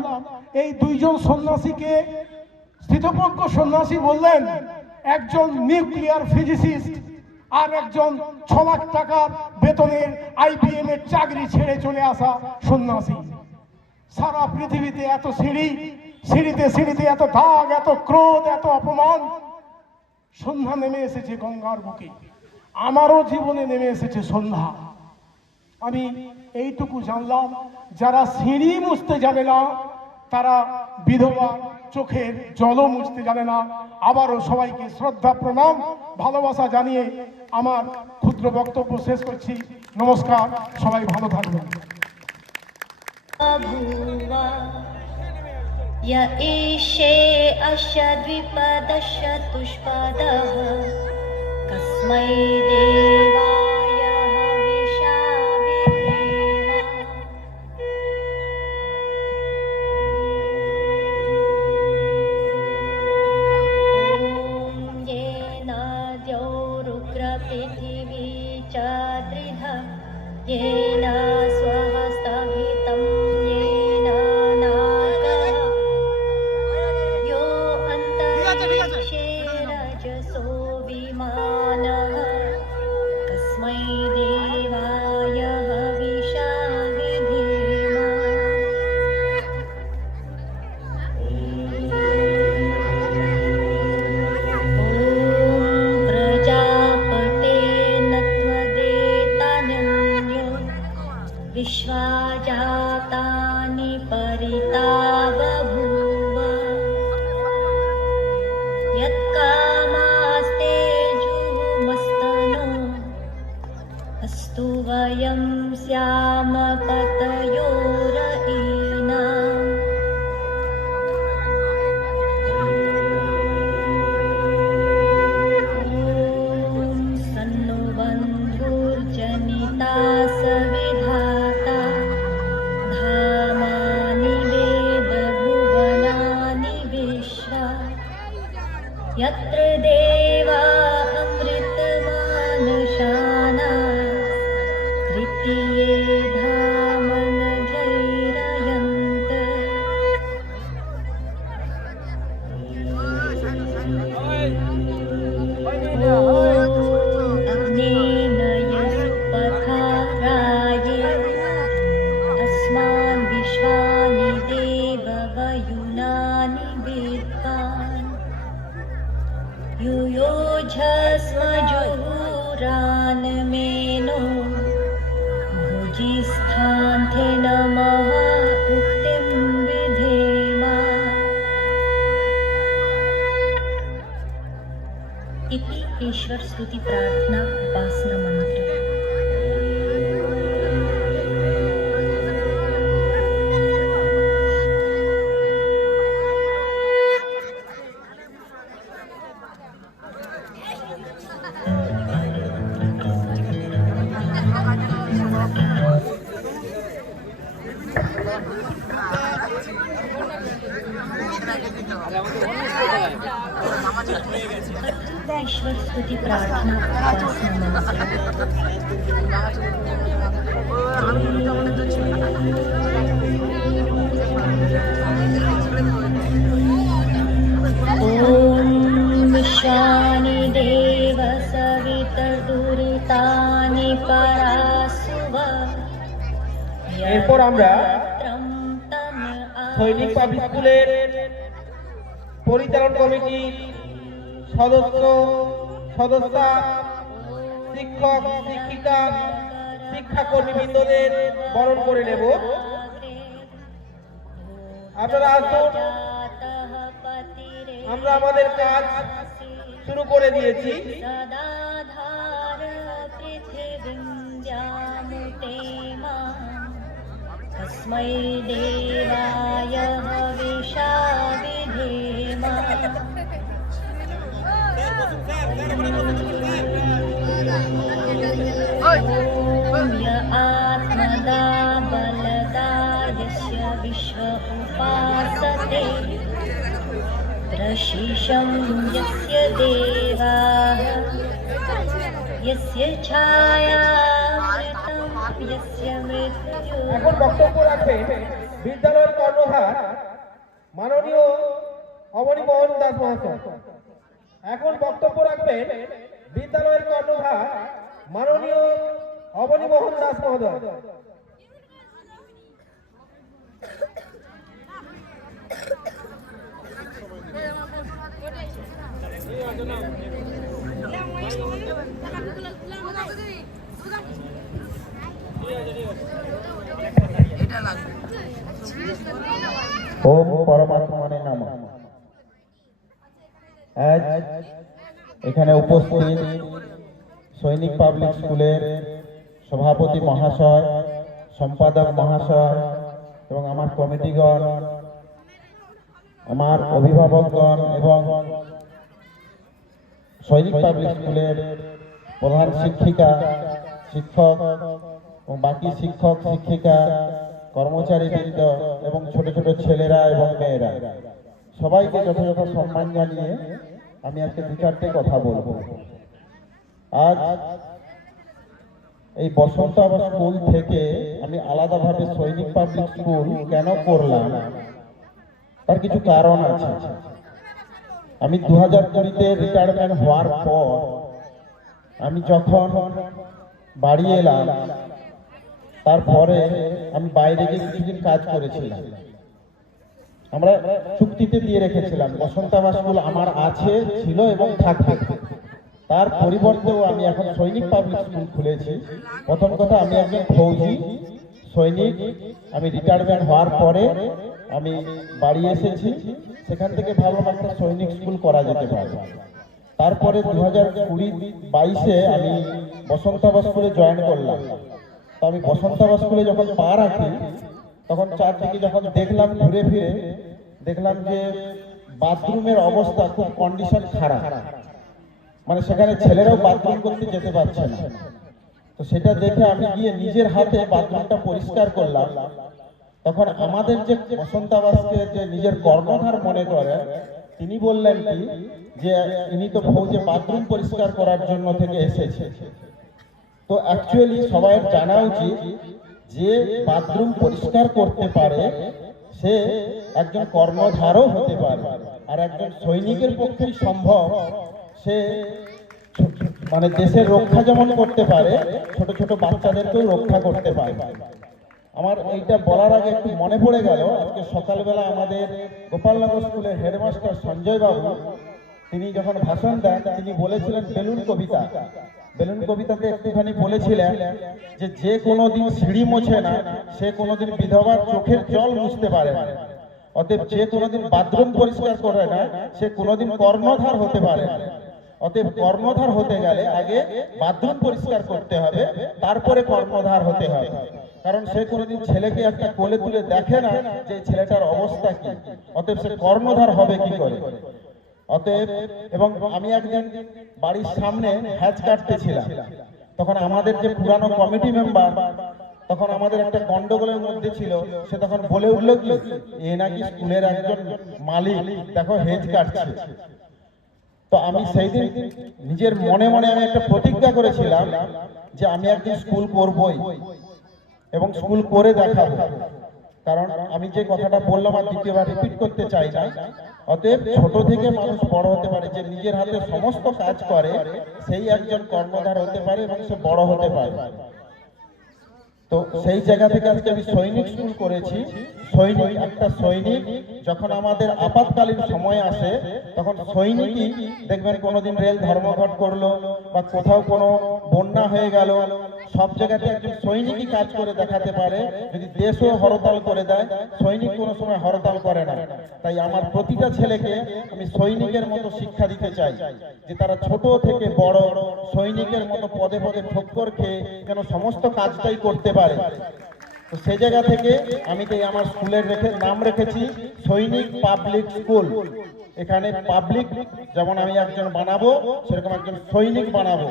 এই 2 জন সন্ন্যাসীকে, স্থিতপ্রজ্ঞ সন্ন্যাসী বললেন একজন নিউক্লিয়ার ফিজিসিস্ট আর একজন 6 লাখ টাকার বেতনের IBM এর চাকরি ছেড়ে চলে আসা সন্ন্যাসী। সারা পৃথিবীতে এত সিঁড়ি, সিঁড়িতে সিঁড়িতে এত দাগ, এত ক্রোধ, এত অপমান। সন্ধ্যা নেমে এসেছে গঙ্গার বুকে, আমারও জীবনে নেমে এসেছে সন্ধ্যা। আমি এইটুকু জানলাম, যারা সিঁড়ি মুছতে জানে না তারা বিধবা চোখের জলও মুছতে জানে না। আবারও সবাইকে শ্রদ্ধা প্রণাম ভালোবাসা জানিয়ে আমার ক্ষুদ্র বক্তব্য শেষ করছি। নমস্কার, সবাই ভালো থাকবেন। य ईशे अस्य द्विपदस्य तुष्पदः कस्मै देवाय हविषाविधेम। ॐ येन द्यौरुग्रपृथिवी च त्रिधा येन स्वहस्तभितं येन नागः यो अन्तरिक्षे रजसो विमानः कस्मै देवाय हविषा विधेम। ॐ प्रजापते नत्वदेतनन्यो विश्वा जातानि परिता बभूव। यत्कामास्ते जुहुमस्तनो अस्तु वयं स्याम पतयोरयीनाम्। ॐ सन्नो बन्धुर्जनिता सविधाता धामानि वेदभुवनानि विश्वा। यत्र देवा अमृतमानशाना तृतीये धामनधैर्ययन्त। अग्नेन यशुपथाराये अस्मान् विश्वानि देववयुनानि विद्वान्। युयोझस्मजुहुरान्मेनो भुजिस्थान्थे नमः उक्तिं विधेम। इति ईश्वर स्तुति प्रार्थना उपासना मंत्र। ईश्वर स्तुति प्रार्थना उपासना मंत्र। ॐ विश्वानि देव सवितर्दुरितानि परासुव। এরপর আমরা সৈনিক পাবলিক স্কুলের পরিচালন কমিটির সদস্যা, শিক্ষক, শিক্ষিকা, শিক্ষাকর্মীবৃন্দদের বরণ করে নেব। আপনারা আসুন, আমরা আমাদের কাজ শুরু করে দিয়েছি। तस्मै देवाय हविषा विधेम। ॐ य आत्मदा बलदा यस्य विश्व उपासते, प्रशिशं यस्य देवाः, यस्य छायामृतं यस्य मृत्युः। এখন বক্তব্য রাখবেন বিদ্যালয়ের কর্ণধার মাননীয় অবনী মোহন দাস মহাশয়। এখন বক্তব্য রাখবেন বিদ্যালয়ের কর্ণধার মাননীয় অবনী মোহন দাস মহোদয়। ওম পরমাত্মনে নমঃ। আজ এখানে উপস্থিত সৈনিক পাবলিক স্কুলের সভাপতি মহাশয়, সম্পাদক মহাশয় এবং আমার কমিটিগণ, আমার অভিভাবকগণ এবং সৈনিক পাবলিক স্কুলের প্রধান শিক্ষিকা, শিক্ষক এবং বাকি শিক্ষক, শিক্ষিকা, কর্মচারীবৃন্দ এবং ছোট ছোট ছেলেরা এবং মেয়েরা, সবাইকে যথাযথ সম্মান জানিয়ে আমি আজকে দু চারটে কথা বলবো। আজ এই বসন্ত আবাস স্কুল থেকে আমি আলাদাভাবে সৈনিক পাবলিক স্কুল কেন করলাম তার কিছু কারণ আছে। আমি 2020-তে রিটায়ারমেন্ট হওয়ার পর আমি যখন বাড়ি এলাম, তারপরে আমি বাইরে গিয়ে কিছুদিন কাজ করেছিলাম। আমরা চুক্তিতে দিয়ে রেখেছিলাম বসন্ত আবাস স্কুল আমার আছে, ছিল এবং থাকবে। তার পরিবর্তেও আমি এখন সৈনিক পাবলিক স্কুল খুলেছি। প্রথম কথা, আমি একজন ফৌজি সৈনিক। আমি রিটায়ারমেন্ট হওয়ার পরে আমি বাড়ি এসেছি, সেখান থেকে ভাবলাম একটা সৈনিক স্কুল করা যেতে পারে। তারপরে 2020-22-এ আমি বসন্ত আবাস স্কুলে জয়েন করলাম। তো আমি বসন্ত আবাস স্কুলে যখন পা রাখি, তখন চারদিকে যখন দেখলাম, ঘুরে ফিরে দেখলাম যে বাথরুমের অবস্থা খুব কন্ডিশন খারাপ, মানে সেখানে ছেলেরাও বাথরুম করতে যেতে পারছে না। তো সেটা দেখে আমি গিয়ে নিজের হাতে বাথরুমটা পরিষ্কার করলাম। তখন আমাদের যে বসন্ত আবাসকে যে নিজের কর্ণধার মনে করে, তিনি বললেন কি যে ইনি তো ফৌজে বাথরুম পরিষ্কার করার জন্য থেকে এসেছে। তো অ্যাকচুয়ালি সবাই জানা উচিত যে বাথরুম পরিষ্কার করতে পারে সে একজন কর্ণধারও হতে পারে, আর একজন সৈনিকের পক্ষেই সম্ভব সে মানে দেশের রক্ষা যেমন করতে পারে, ছোট ছোট বাচ্চাদেরকেও রক্ষা করতে পারে। আমার এইটা বলার আগে একটু মনে পড়ে গেল, আজকে সকালবেলা আমাদের গোপালনগর স্কুলের হেডমাস্টার সঞ্জয় বাবু তিনি যখন ভাষণ দেন, তিনি বলেছিলেন বেলুন কবিতা। বেলুন কবিতাতে একটুখানি বলেছিলেন যে যে কোনোদিন সিঁড়ি মোছে না সে কোনোদিন বিধবার চোখের জল মুছতে পারে না। অতএব যে কোনোদিন বাথরুম পরিষ্কার করে না সে কোনোদিন কর্ণধার হতে পারে না। অতএব কর্ণধার হতে গেলে আগে বাথরুম পরিষ্কার করতে হবে, তারপরে কর্ণধার হতে হবে। কারণ সে কোনোদিন ছেলেকে একটা কোলে তুলে দেখে না যে ছেলেটার অবস্থা কি, অতএব সে কর্ণধার হবে কি করে। অতএব এবং আমি একদিন বাড়ির সামনে হ্যাচ কাটতেছিলাম, তখন আমাদের যে পুরানো কমিটি মেম্বার, তখন আমাদের একটা গন্ডগোলের মধ্যে ছিল, সে তখন বলে উঠল কি এ নাকি স্কুলের একজন মালিক, দেখো হেজ কাটছে। তো আমি সেই দিন নিজের মনে মনে আমি একটা প্রতিজ্ঞা করেছিলাম যে আমি একদিন স্কুল করবই এবং স্কুল করে দেখাবো। কারণ আমি যে কথাটা বললাম আর দ্বিতীয়বার রিপিট করতে চাই না। অতএব ছোট থেকে মানুষ বড় হতে পারে, যে নিজের হাতে সমস্ত কাজ করে সেই একজন কর্ণধার হতে পারে এবং সে বড় হতে পারে। তো তো সেই জায়গা থেকে আজকে আমি সৈনিক স্কুল করেছি। সৈনিক, একটা সৈনিক যখন আমাদের আপাতকালীন সময় আসে তখন সৈনিকই দেখবেন কোনোদিন রেল ধর্মঘট করলো বা কোথাও কোনো বন্যা হয়ে গেল, সব জায়গাতে একজন সৈনিকই কাজ করে দেখাতে পারে। যদি দেশও হরতাল করে দেয়, সৈনিক কোনো সময় হরতাল করে না। তাই আমার প্রতিটা ছেলেকে আমি সৈনিকের মতো শিক্ষা দিতে চাই, যে তারা ছোট থেকে বড় সৈনিকের মতো পদে পদে ঠক্কর খেয়ে যেন সমস্ত কাজটাই করতে পারে। তো সেই জায়গা থেকে আমি তো আমার স্কুলের নাম রেখেছি সৈনিক পাবলিক স্কুল। এখানে পাবলিক যেমন আমি একজন বানাবো, সেরকম একজন সৈনিক বানাবো,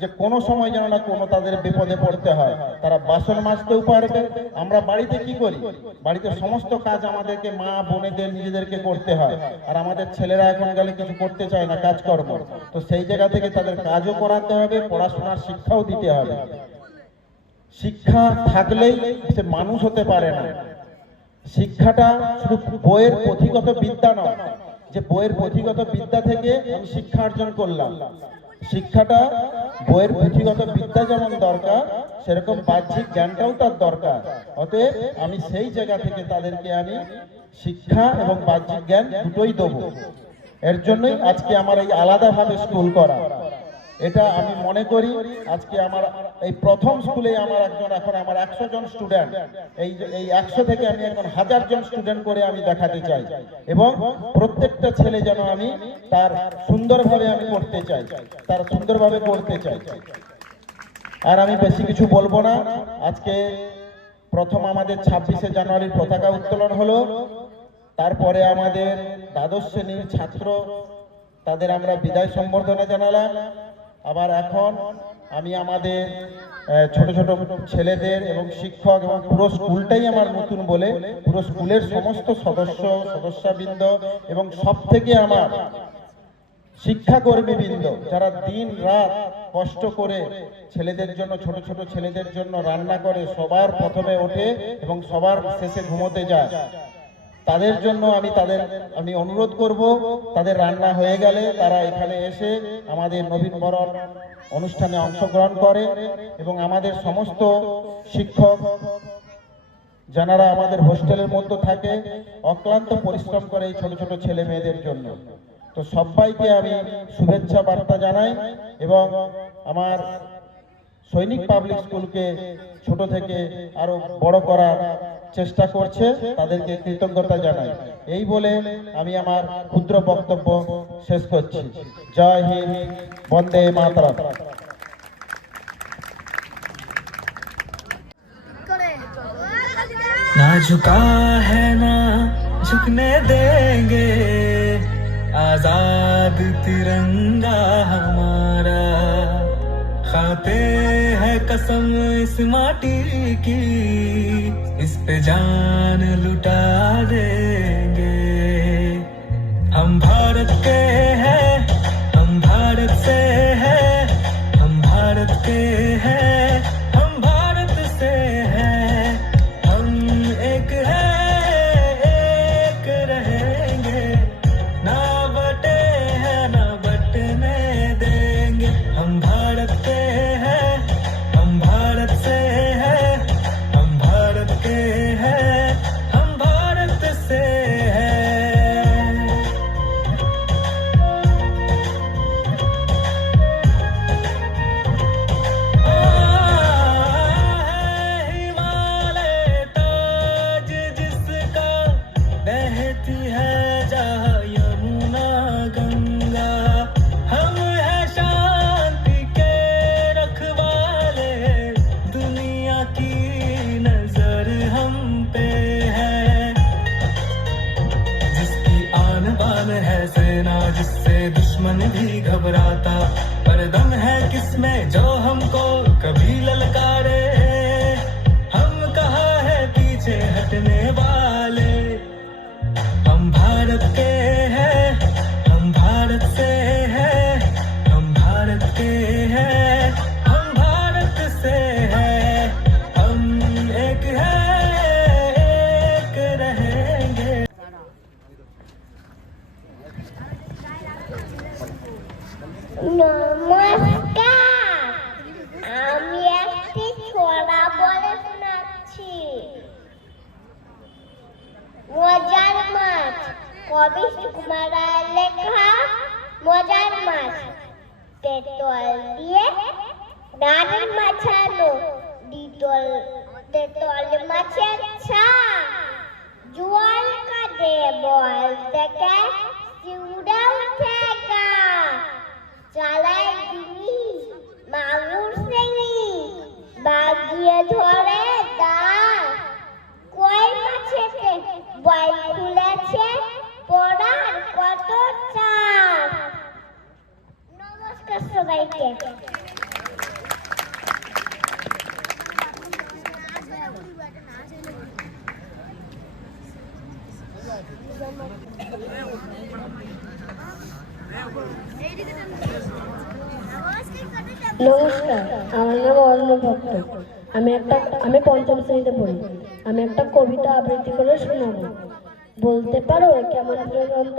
যে কোনো সময় যেন না কোনো তাদের বিপদে পড়তে হয়। তারা বাসন মাজতেও পারবে। আমরা বাড়িতে কি করি? বাড়িতে সমস্ত কাজ আমাদেরকে মা বোনেদের নিজেদেরকে করতে হয়, আর আমাদের ছেলেরা এখন গেলে কিছু করতে চায় না কাজকর্ম। তো সেই জায়গা থেকে তাদের কাজও করাতে হবে, পড়াশোনার শিক্ষাও দিতে হবে। শিক্ষা থাকলেই সে মানুষ হতে পারে না। শিক্ষাটা শুধু বইয়ের পুঁথিগত বিদ্যা নয়, যে বইয়ের পুঁথিগত বিদ্যা থেকে আমি শিক্ষা অর্জন করলাম। শিক্ষাটা বইয়ের পুঁথিগত বিদ্যা যেমন দরকার, সেরকম বাহ্যিক জ্ঞানটাও তার দরকার। অতএব আমি সেই জায়গা থেকে তাদেরকে আমি শিক্ষা এবং বাহ্যিক জ্ঞান দুটোই দেবো। এর জন্যই আজকে আমার এই আলাদাভাবে স্কুল করা। এটা আমি মনে করি আজকে আমার এই প্রথম স্কুলে আমার এখন আমার 100 জন স্টুডেন্ট, এই 100 থেকে আমি এখন 1000 জন স্টুডেন্ট করে আমি দেখাতে চাই, এবং প্রত্যেকটা ছেলে যেন আমি তার সুন্দরভাবে আমি করতে চাই, তার সুন্দরভাবে করতে চাই। আর আমি বেশি কিছু বলবো না। আজকে প্রথম আমাদের 26শে জানুয়ারির পতাকা উত্তোলন হলো, তারপরে আমাদের দ্বাদশ শ্রেণীর ছাত্র, তাদের আমরা বিদায় সম্বর্ধনা জানালাম। আবার এখন আমি আমাদের ছোট ছোট ছেলেদের এবং শিক্ষক এবং পুরো স্কুলটাই আমার নতুন বলে পুরো স্কুলের সমস্ত সদস্যবৃন্দ এবং সব থেকে আমার শিক্ষাকর্মীবৃন্দ যারা দিন রাত কষ্ট করে ছেলেদের জন্য, ছোট ছোট ছেলেদের জন্য রান্না করে, সবার প্রথমে ওঠে এবং সবার শেষে ঘুমোতে যায়, তাদের জন্য আমি অনুরোধ করব, তাদের রান্না হয়ে গেলে তারা এখানে এসে আমাদের নবীনবরণ অনুষ্ঠানে অংশগ্রহণ করে, এবং আমাদের সমস্ত শিক্ষক যারা আমাদের হোস্টেলের মধ্যে থাকে অক্লান্ত পরিশ্রম করে এই ছোট ছোট ছেলে মেয়েদের জন্য। তো সবাইকে আমি শুভেচ্ছা বার্তা জানাই, এবং আমার সৈনিক পাবলিক স্কুলকে ছোট থেকে আরো বড় করার চেষ্টা করছে, তাদেরকে কৃতজ্ঞতা জানাই। এই বলে আমি আমার ক্ষুদ্র বক্তব্য শেষ করছি। জয় হিন্দ, বন্দে মাতরম। ना झुका है ना झुकने देंगे, आजाद तिरंगा हमारा, खाते हैं कसम इस माटी की, इस पे जान लुटा देंगे। हम भारत के हैं, हम भारत से हैं, हम भारत के हैं, हम भारत से हैं, हम एक हैं, एक रहेंगे, ना बटे हैं ना बटने देंगे। हम भारत के हैं, हम भारत से हैं, हम भारत के हैं, हम भारत से हैं। हिमालय ताज जिसका, बहती है जहाँ यमुना गंगा, हम हैं शांति के रखवाले, दुनिया की नजर हम पे है, जिसकी आन बान है सेना, जिससे दुश्मन भी घबराता, पर दम है किसमें जो हमको कभी ललकारे, हम कहाँ है पीछे हटने वाले। हम भारत के हैं, हम भारत से हैं, हम भारत के हैं, हम भारत से हैं, हम एक हैं, एक रहेंगे। নমস্কার, আমি একটি ছড়া বলে শোনাবো। কবি সুকুমার রায়ের লেখা মজার মাছ। তেতল দিয়ে নারীর মাছানো তেতল মাছের ছা, জোয়াল কাঁদে বল থেকে চিউড়ে উঠে গা, চালায় ডিঙি মাগুর শিঙি বাগিয়ে ধরে দাঁড়, কই মাছেতে বই খুলেছে পড়ার কত চাপ। নমস্কার সবাইকে। নমস্কার, আমার নাম অর্ণব ভক্ত। আমি পঞ্চম শ্রেণীতে পড়ি। আমি একটা কবিতা আবৃত্তি করে শোনাবো। বলতে পারো কেমন গ্রন্থ,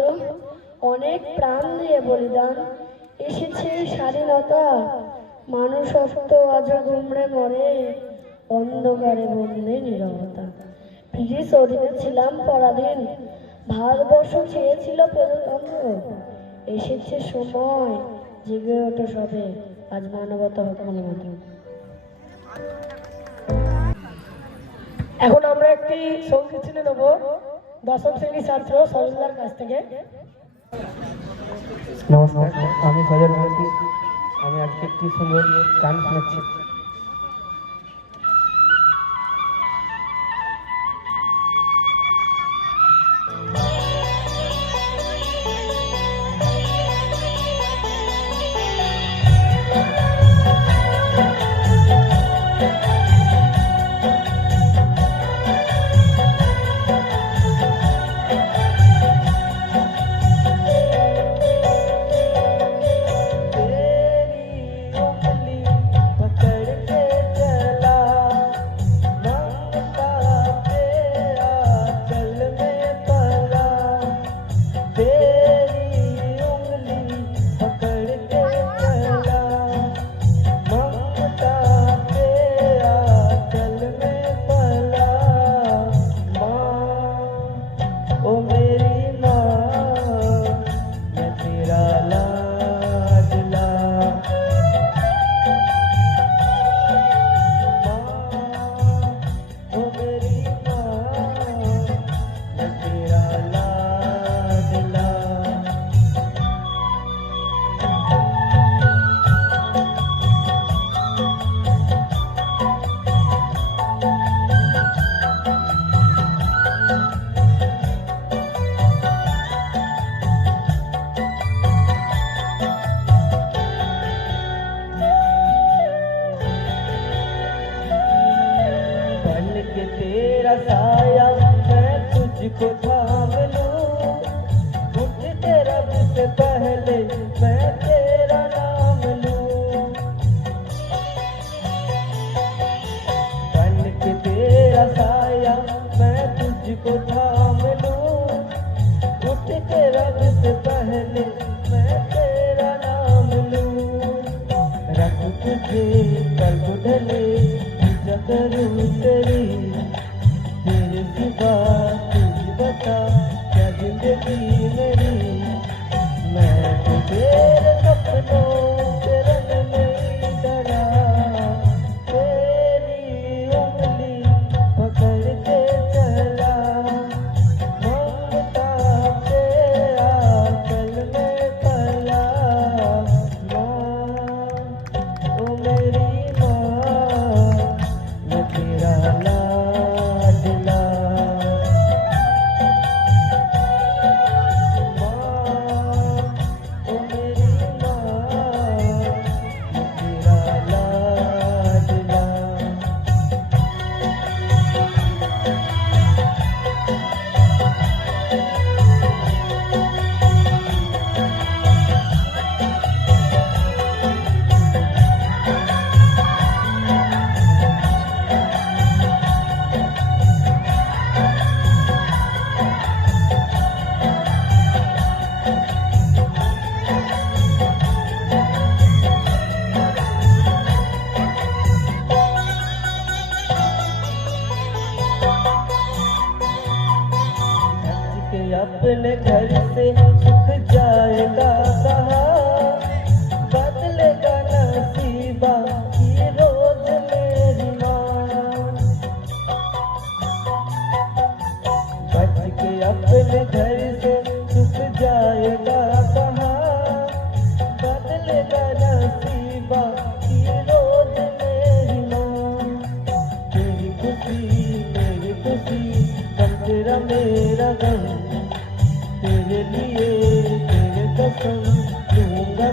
অনেক প্রাণ দিয়ে বলিদান এসেছে স্বাধীনতা, মানুষ অস্ত আজ গুমড়ে মরে, অন্ধকারে বন্দে নীরবতা। ব্রিটিশ অধীনে ছিলাম পরাধীন, ভারতবর্ষ চেয়েছিল প্রজাতন্ত্র, এসেছে সময় জেগে ওঠো সবে, আজ মানবতা হোক মতো। এখন আমরা একটি সঙ্গীত শুনে নেব দশম শ্রেণীর ছাত্র সজলার কাছ থেকে। নমস্কার, আমি সজল ভারতী। আমি আজকে একটি সুন্দর গান শোনাচ্ছি। तेरा साया मैं तुझको थाम लूं, उठते रब से पहले मैं तेरा नाम लूं। बन के तेरा साया मैं तुझको थाम लूं, उठते रब से पहले मैं तेरा नाम लूं। रख तुझे कल ढले करूं तेरी, तेरे सिवा तुझ बता क्या जिंदगी मेरी। मैं तो तेरे सपनों के रंग में डरा, तेरी उंगली पकड़ के चला, ममता के आंचल में पला। माँ ओ मेरी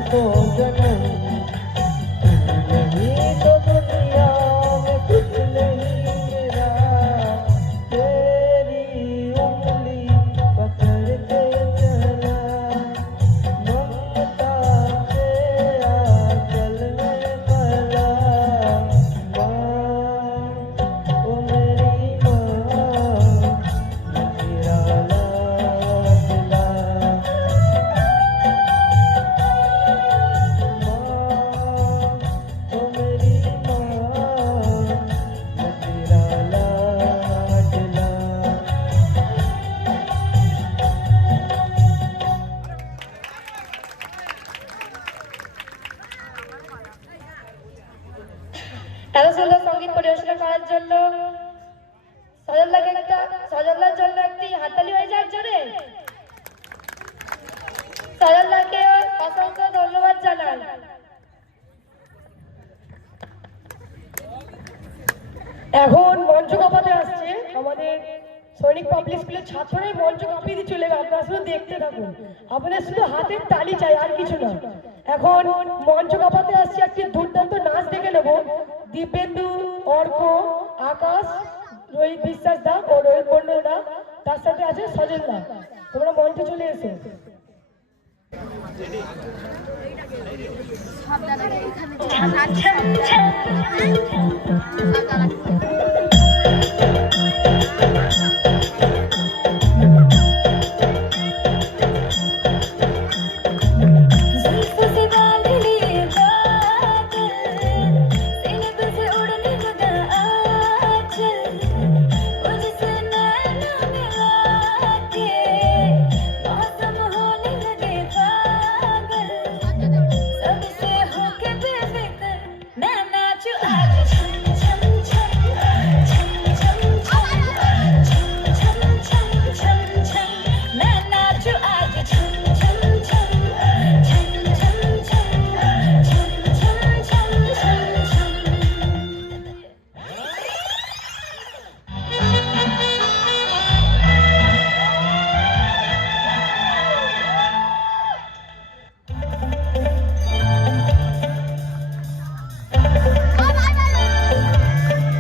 लाखों जन्म नहीं तो दुनिया में कुछ नहीं मेरा, तेरी उंगली पकड़ के चला ममता के आंचल में पला। माँ ओ मेरी माँ तेरा लाडला, ओ मेरी माँ तेरा लाडला। এত সুন্দর সঙ্গীত পরিবেশনা করার জন্য সজলদার জন্য একটি হাততালি হয়ে যাক জোরে। সজলদাকে অসংখ্য ধন্যবাদ জানাই। এখন মঞ্চ কাঁপাতে আসছে আমাদের সৈনিক পাবলিক স্কুলের ছাত্ররাই মঞ্চ কাঁপিয়ে দিয়ে চলে গেল। আপনারা শুধু দেখতে থাকুন, আপনাদের শুধু হাতের তালি চাই, আর কিছু না। এখন মঞ্চ কাঁপাতে আসছে একটি দুর্দান্ত নাচ দেখে নেব। দীপেন্দু, অর্ক, আকাশ, রোহিত বিশ্বাস দা ও রোহিত মন্ডল দা, তার সাথে আছে সজল দা। তোমরা মঞ্চে চলে এসো।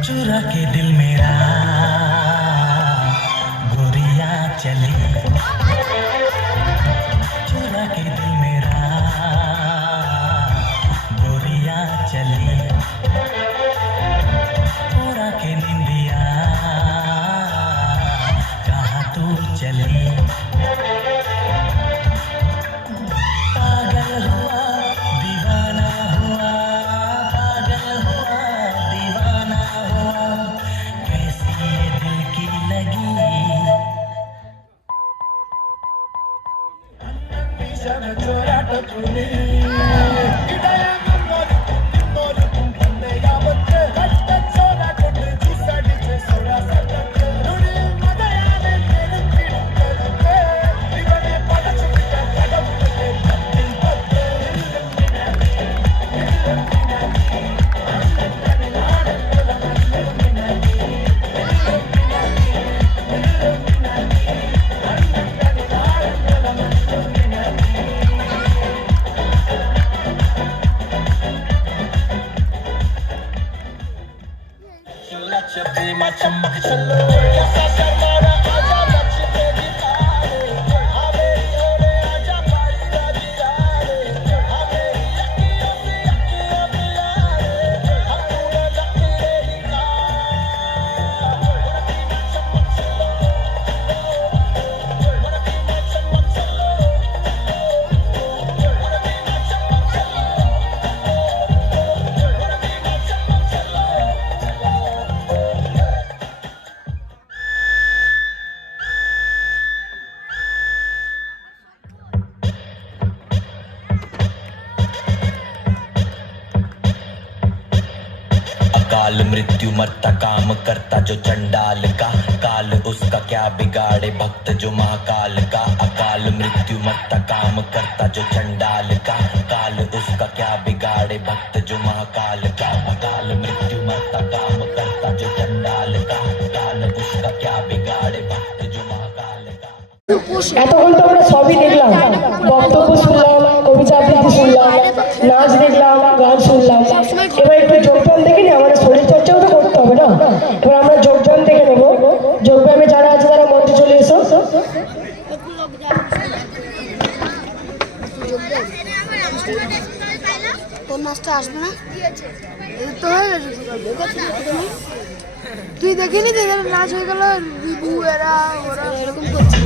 चुरा के दिल मेरा गोरिया चली, चुरा के दिल मेरा गोरिया चली, चुरा के निंदिया कहाँ तू चली। पागल हुआ दीवाना हुआ, पागल हुआ दीवाना हुआ, कैसी ये दिल की लगी। चमक चलो कैसा शर्माना, आजा नच के दिखारे, हमें होने आजा पारी राजी यारे, हमें अखियों से अखियों मिला रे, हम पूरा नखरे दिखा। रखीना चमक चलो, रखीना चमक चलो, रखीना चमक चलो, रखीना चमक चलो। काल मृत्यु मरता काम करता जो चंडाल का, काल उसका क्या बिगाड़े भक्त जो महाकाल का। अकाल मृत्यु मरता काम करता जो चंडाल का, काल उसका क्या बिगाड़े भक्त जो महाकाल का। अकाल मृत्यु मरता काम करता जो चंडाल का, काल उसका क्या बिगाड़े भक्त जो महाकाल का। এতক্ষণ তো আমরা সবই দেখলাম, বক্তব্য শুনলাম, কবিতা আবৃত্তি শুনলাম, তোর নাচটা আসবে না তো হয়ে গেছে তুই দেখিনি যে নাচ হয়ে গেল রিবু এরা ওরা এরকম করছে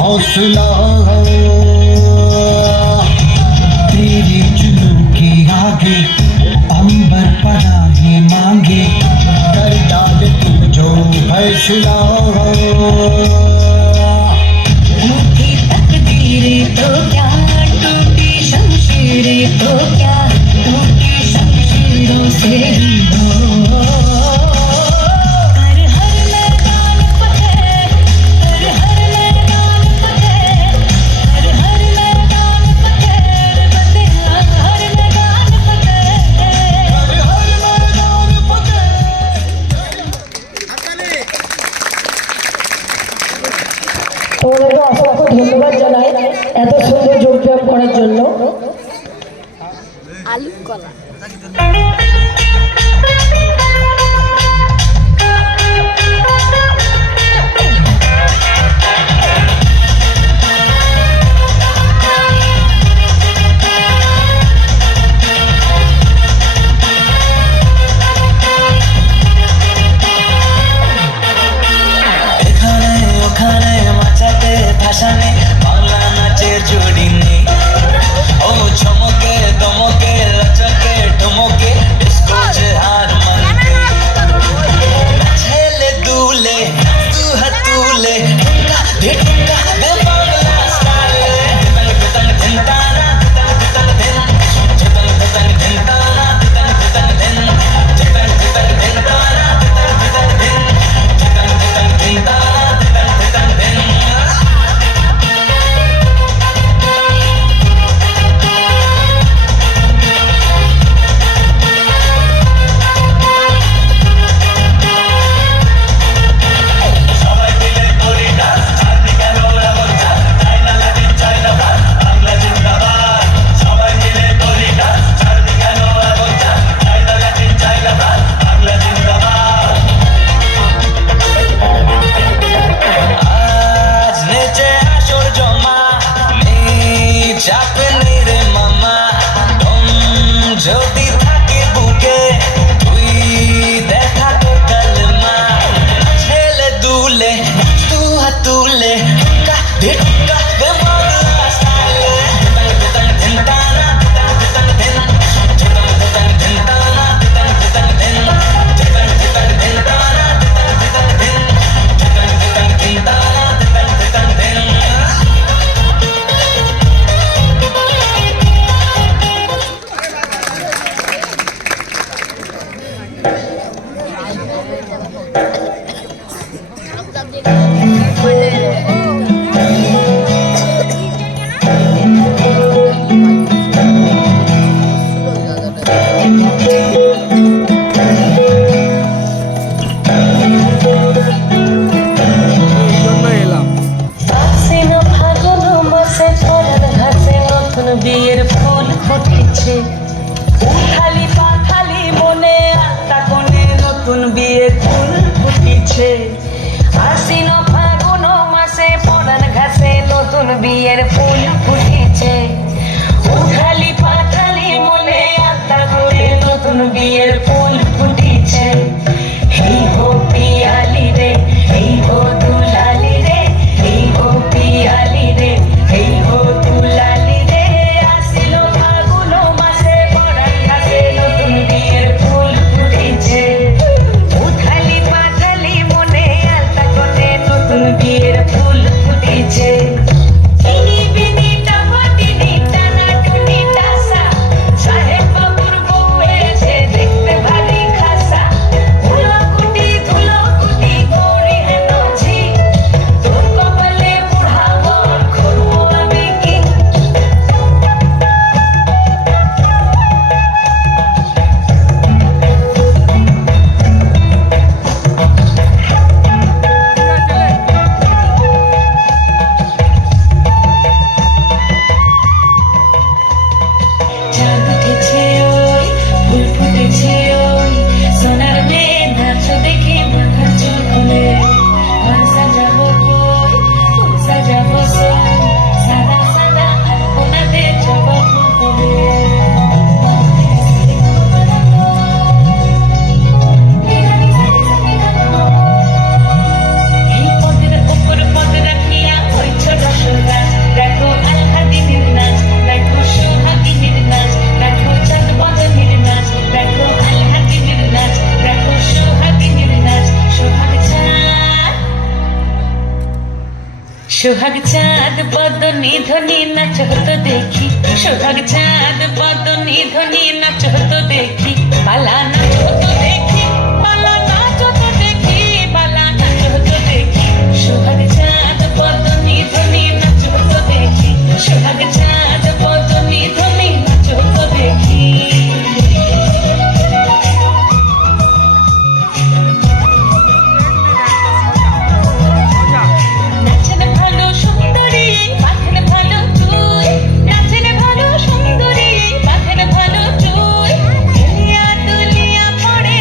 हौसला तेरी जुनून के आगे अंबर पनाहे मांगे कर डाल तू जो फैसला रूठी तकदीरें तो क्या टूटी शमशीरें तो क्या टूटी शमशीरों से ही हो তোমাদেরকে অসংখ্য ধন্যবাদ জানাই এত সুন্দর যোগব্যায়াম করার জন্য। আলু কলা আশ্বিন ফাগুন মাসে পরাণ ঘাসে নতুন বিয়ের ফুল ফুটেছে উঠালি পাখালি মনে আত্মা কোণে নতুন বিয়ের ফুল ফুটেছে আশ্বিন ফাগুন মাসে পরাণ ঘাসে নতুন বিয়ের ফুল ফুটেছে উঠালি পাখালি মনে আত্মা কোণে নতুন বিয়ের ফুল ফুটেছে এই হো পিয়ালি রে এই হো দুলালি রে এই হো পিয়ালি রে এই হো দুলালি রে আসিল ফাগুন মাসে পরাণ ঘাসে নতুন বিয়ের ফুল ফুটেছে উঠালি পাঠালি মনে আলতা কোণে নতুন বিয়ের ফুল ফুটেছে ইনি বিনি টামাটিনি টানা টুনি টাসা সাহেব বাবুর বউ এসে দেখতে ভারী খাসা ধুলোকুটি গৌরী হেন ঝি তোর কপালে বুড়া বর করবো আমি কি চাঁদ উঠেছে ওই ফুল ফুটেছে ওই সোনার মেয়ে নাচ দেখে মাথার চুল খুলে ঘর সাজাবো কই ফুল সাজাবো সই সাদা সাদা আলপনাতে জবা ফুল তুলে এই পদের উপর পদ রাখিয়া ওই ছোট সুগাছ দেখো আলহাদিনের নাচ দেখো সোহাগিনীর নাচ দেখো চাঁদ বদনের নাচ দেখো আলহাদিনের নাচ দেখো সোহাগিনীর নাচ সোহাগ চাঁদ বদনী ধ্বনি নাচ হতো দেখি সোহাগ চাঁদ বদনী ধ্বনি নাচ হতো দেখি বালা নাচ হতো দেখি বালা নাচ হতো দেখি বালা নাচ হতো দেখি সোহাগ চাঁদ বদনী ধ্বনি নাচ হতো দেখি সোহাগ চাঁদ বদনী ধ্বনি নাচ হতো দেখি নাচেন ভালো সুন্দরী বাঁধেন ভালো চুল নাচেন ভালো সুন্দরী বাঁধেন ভালো চুল দুলিয়া দুলিয়া পড়ে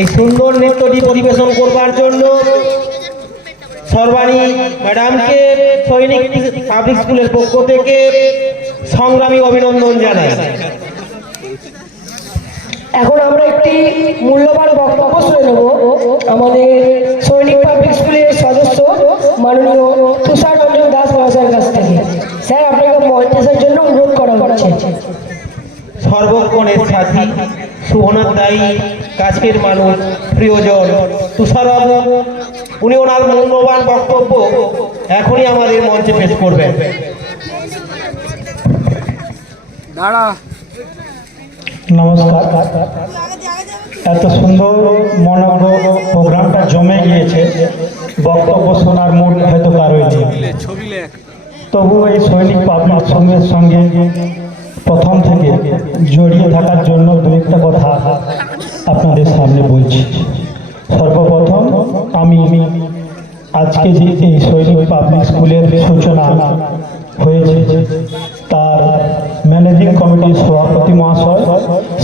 এই সুন্দর নৃত্যটি পরিবেশন করবার জন্য সর্বাণী ম্যাডামকে সৈনিক পাবলিক স্কুলের পক্ষ থেকে সংগ্রামী অভিনন্দন জানাই। এখন আমরা একটি মূল্যবান বক্তব্য শুনে নেব আমাদের সৈনিক পাবলিক স্কুলের সদস্য মাননীয় তুষার রঞ্জন দাস মহাশয়ের কাছ থেকে। স্যার, আপনাকে মঞ্চের জন্য অনুরোধ করা হচ্ছে। সর্বক্ষণের সাথী, সুহনার দায়ী, কাছের মানুষ, প্রিয়জন তুষারবাবু, উনি ওনার মূল্যবান বক্তব্য এখনই আমাদের মঞ্চে পেশ করবেন। নমস্কার। এত সুন্দর মনোজ্ঞ প্রোগ্রামটা জমে গিয়েছে, বক্তব্য শোনার মুড হয়তো কারোই নেই। তবু এই সৈনিক পাবলিক স্কুলের সঙ্গে প্রথম থেকে জড়িয়ে থাকার জন্য দু একটা কথা আপনাদের সামনে বলছি। সর্বপ্রথম আমি আজকে যে এই সৈনিক পাবলিক স্কুলের সূচনা হয়েছে তার ম্যানেজিং কমিটির সভাপতি মহাশয়,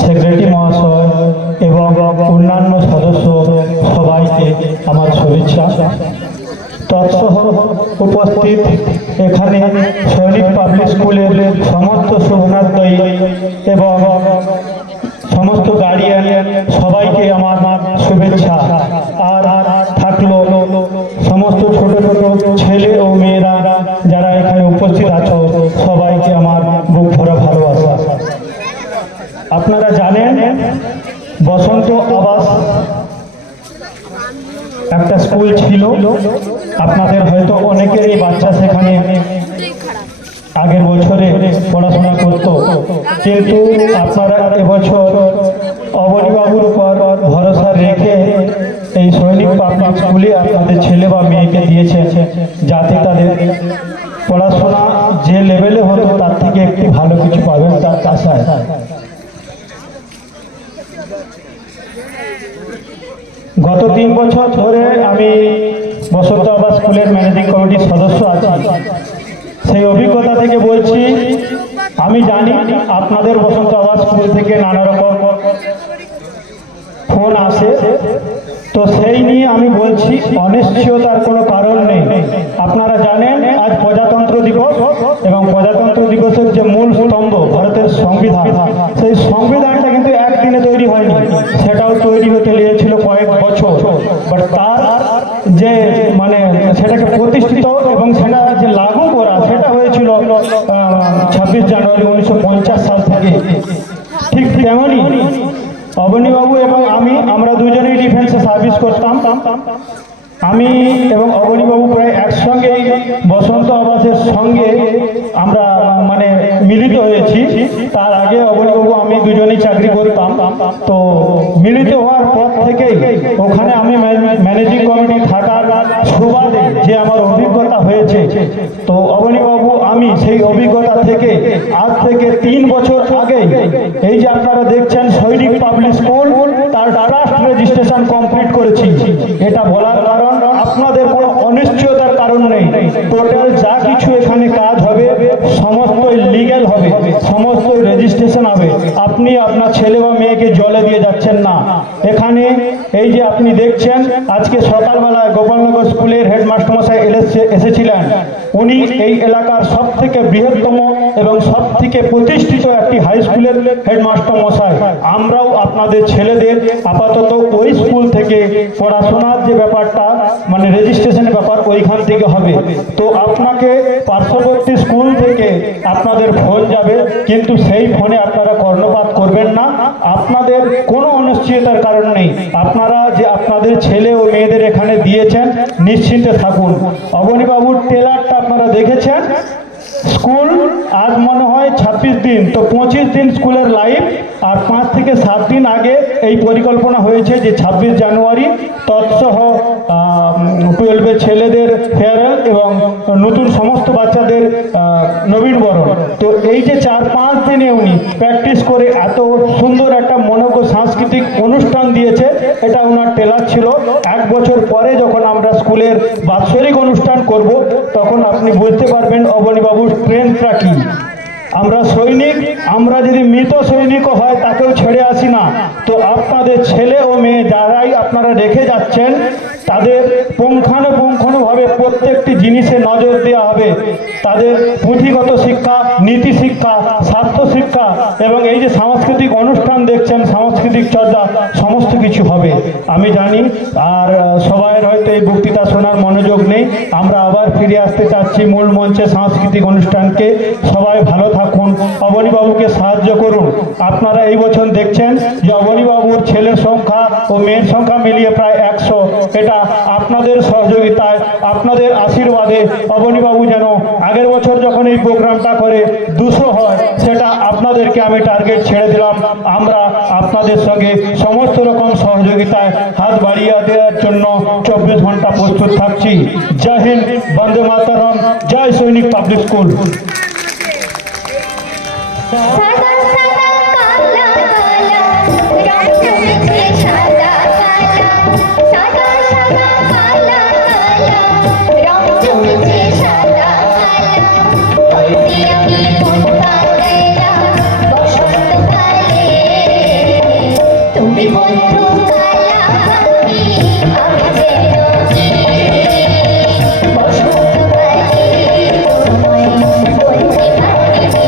সেক্রেটারি মহাশয় এবং অন্যান্য সদস্য সবাইকে আমার শুভেচ্ছা। তৎসহ উপস্থিত এখানে সৈনিক পাবলিক স্কুলের সমস্ত শুভানুধ্যায়ী এবং সমস্ত গার্ডিয়ান সবাইকে আমার শুভেচ্ছা। আর থাকলো সমস্ত ছোট ছোট ছেলে ও মেয়েরা যারা এখানে উপস্থিত আছো, সবাইকে আমার বুক ভরা ভালোবাসা। আপনারা জানেন বসন্ত আবাস একটা স্কুল ছিল, আপনাদের হয়তো অনেকেরই বাচ্চা সেখানে আগের বছরে পড়াশোনা করত, কিন্তু আপনারা এবছর অবনীবাবুর উপর ভরসা রেখে এই সৈনিক পাবলিক স্কুলে আপনাদের ছেলে বা মেয়েকে দিয়েছেন, যাতে তাদের পড়াশোনা যে লেভেলে হতো তার থেকে একটু ভালো কিছু পাবেন তার আশায়। গত 3 বছর ধরে আমি বসন্ত আবাস স্কুলের ম্যানেজিং কমিটির সদস্য আছি। সেই অভিজ্ঞতা থেকে বলছি, আমি জানি আপনাদের বসন্ত আবাস স্কুল থেকে নানা রকম ফোন আসে, তো সেই নিয়ে আমি বলছি অনিশ্চয়তার কোনো কারণ নেই। আপনারা জানেন আজ প্রজাতন্ত্র দিবস, এবং প্রজাতন্ত্র দিবসের যে মূল স্তম্ভ ভারতের সংবিধান, সেই সংবিধানটা কিন্তু একদিনে তৈরি হয়নি, সেটাও তৈরি হতে লেগেছিল কয়েক বছর। বাট তার যে সেটাকে প্রতিষ্ঠিত এবং সেটা যে লাগু করা, সেটা হয়েছিল 26 জানুয়ারি 1950 সাল থেকে। ঠিক তেমনই অবনীবাবু এবং আমরা দুজনেই ডিফেন্সে সার্ভিস করতাম। আমি এবং অবনীবাবু প্রায় একসঙ্গে বসন্ত আবাসের সঙ্গে আমরা মিলিত হয়েছি। তার আগে অবনীবাবু আমি দুজনেই চাকরি করতাম। তো মিলিত হওয়ার পর থেকেই ওখানে আমি ম্যানেজিং কমিটি থাকার সুবাদে যে আমার অভিজ্ঞতা হয়েছে, তো অবনীবাবু আমি সেই অভিজ্ঞতা থেকে আজ থেকে 3 বছর আগে এই যে আপনারা দেখছেন সৈনিক পাবলিক স্কুল, তার ট্রাস্ট রেজিস্ট্রেশন কমপ্লিট করেছি। এটা বলার কারণ আপনাদের কোনো অনিশ্চয়তার কারণ নেই। টোটাল যা কিছু এখানে কাজ হবে সমস্তই লিগ্যাল হবে, সমস্তই রেজিস্ট্রেশন হবে। আপনি আপনার ছেলে বা মেয়েকে জলে দিয়ে যাচ্ছেন না। এখানে এই যে আপনি দেখছেন, আজকে সকালবেলায় গোপালনগর স্কুলের হেডমাস্টার মশাই এসেছিলেন। উনি এই এলাকার সব থেকে বৃহত্তম এবং সব থেকে প্রতিষ্ঠিত একটি হাই স্কুলের হেডমাস্টার মশাই। আমরাও আপনাদের ছেলেদের আপাতত ওই স্কুল থেকে পড়াশোনার যে ব্যাপারটা রেজিস্ট্রেশনের ব্যাপার ওইখান থেকে হবে। তো আপনাকে পার্শ্ববর্তী স্কুল থেকে আপনাদের ফোন যাবে, কিন্তু সেই ফোনে আপনারা কর্ণপাত করবেন না। আপনাদের কোনো অনিশ্চয়তার কারণ নেই। আপনারা যে আপনাদের ছেলে ও মেয়েদের এখানে দিয়েছেন, নিশ্চিন্তে থাকুন। অবনীবাবুর টেলারটা আপনারা দেখেছেন। স্কুল আজ মনে হয় 26 দিন, তো 25 দিন স্কুলের লাইফ, আর 5 থেকে 7 দিন আগে এই পরিকল্পনা হয়েছে যে 26 জানুয়ারি তৎসহ 12 ছেলেদের ফেয়ারওয়েল এবং নতুন সমস্ত বাচ্চাদের নবীনবরণ। তো এই যে 4-5 দিনে উনি প্র্যাকটিস করে এত সুন্দর একটা মনোজ্ঞ সাংস্কৃতিক অনুষ্ঠান দিয়েছে, এটা ওনার টেলার ছিল। 1 বছর পরে যখন আমরা স্কুলের বাৎসরিক অনুষ্ঠান করব, তখন আপনি বুঝতে পারবেন অবনীবাবুর স্ট্রেংথটা কি। আমরা সৈনিক, আমরা যদি মৃত সৈনিকও হয় তাকেও ছেড়ে আসি না। তো আপনাদের ছেলে ও মেয়ে যারাই আপনারা রেখে যাচ্ছেন তাদের পুঙ্খানুপুঙ্খানুভাবে প্রত্যেকটি জিনিসে নজর দেওয়া হবে। তাদের পুঁথিগত শিক্ষা, নীতি শিক্ষা, স্বাস্থ্য শিক্ষা এবং এই যে সাংস্কৃতিক অনুষ্ঠান দেখছেন, সাংস্কৃতিক চর্চা সমস্ত কিছু হবে আমি জানি। আর সবাইয়ের হয়তো এই বক্তৃতা শোনার মনোযোগ নেই। আমরা আবার ফিরে আসতে চাচ্ছি মূল মঞ্চে সাংস্কৃতিক অনুষ্ঠানকে। সবাই ভালো থাকুন, অবনীবাবুকে সাহায্য করুন। আপনারা এই বছর দেখছেন যে অবনীবাবুর ছেলের সংখ্যা ও মেয়ের সংখ্যা মিলিয়ে প্রায় 100। এটা আপনাদের সহযোগিতায়, আপনাদের আশীর্বাদে অবনীবাবু যেন আগের বছর যখন এই প্রোগ্রামটা করে 200 হয়, সেটা আপনাদেরকে আমি টার্গেট ছেড়ে দিলাম। আমরা আপনাদের সঙ্গে সমস্ত রকম সহযোগিতায় হাত বাড়িয়ে দেওয়ার জন্য 24 ঘন্টা প্রস্তুত থাকছি। জয় হিন্দ, বন্দে মাতরম, জয় সৈনিক পাবলিক স্কুল। সাদা সাদা কালা কালা রং জমেছে সাদা কালা, সাদা সাদা কালা কালা রং জমেছে সাদা কালা। বলছি আমি কোন বাংলা বসন্তকালে, তুমি বন্ধু কালা পাখি আমি যেন বসন্তকালে তোমায় বলছি পাখি।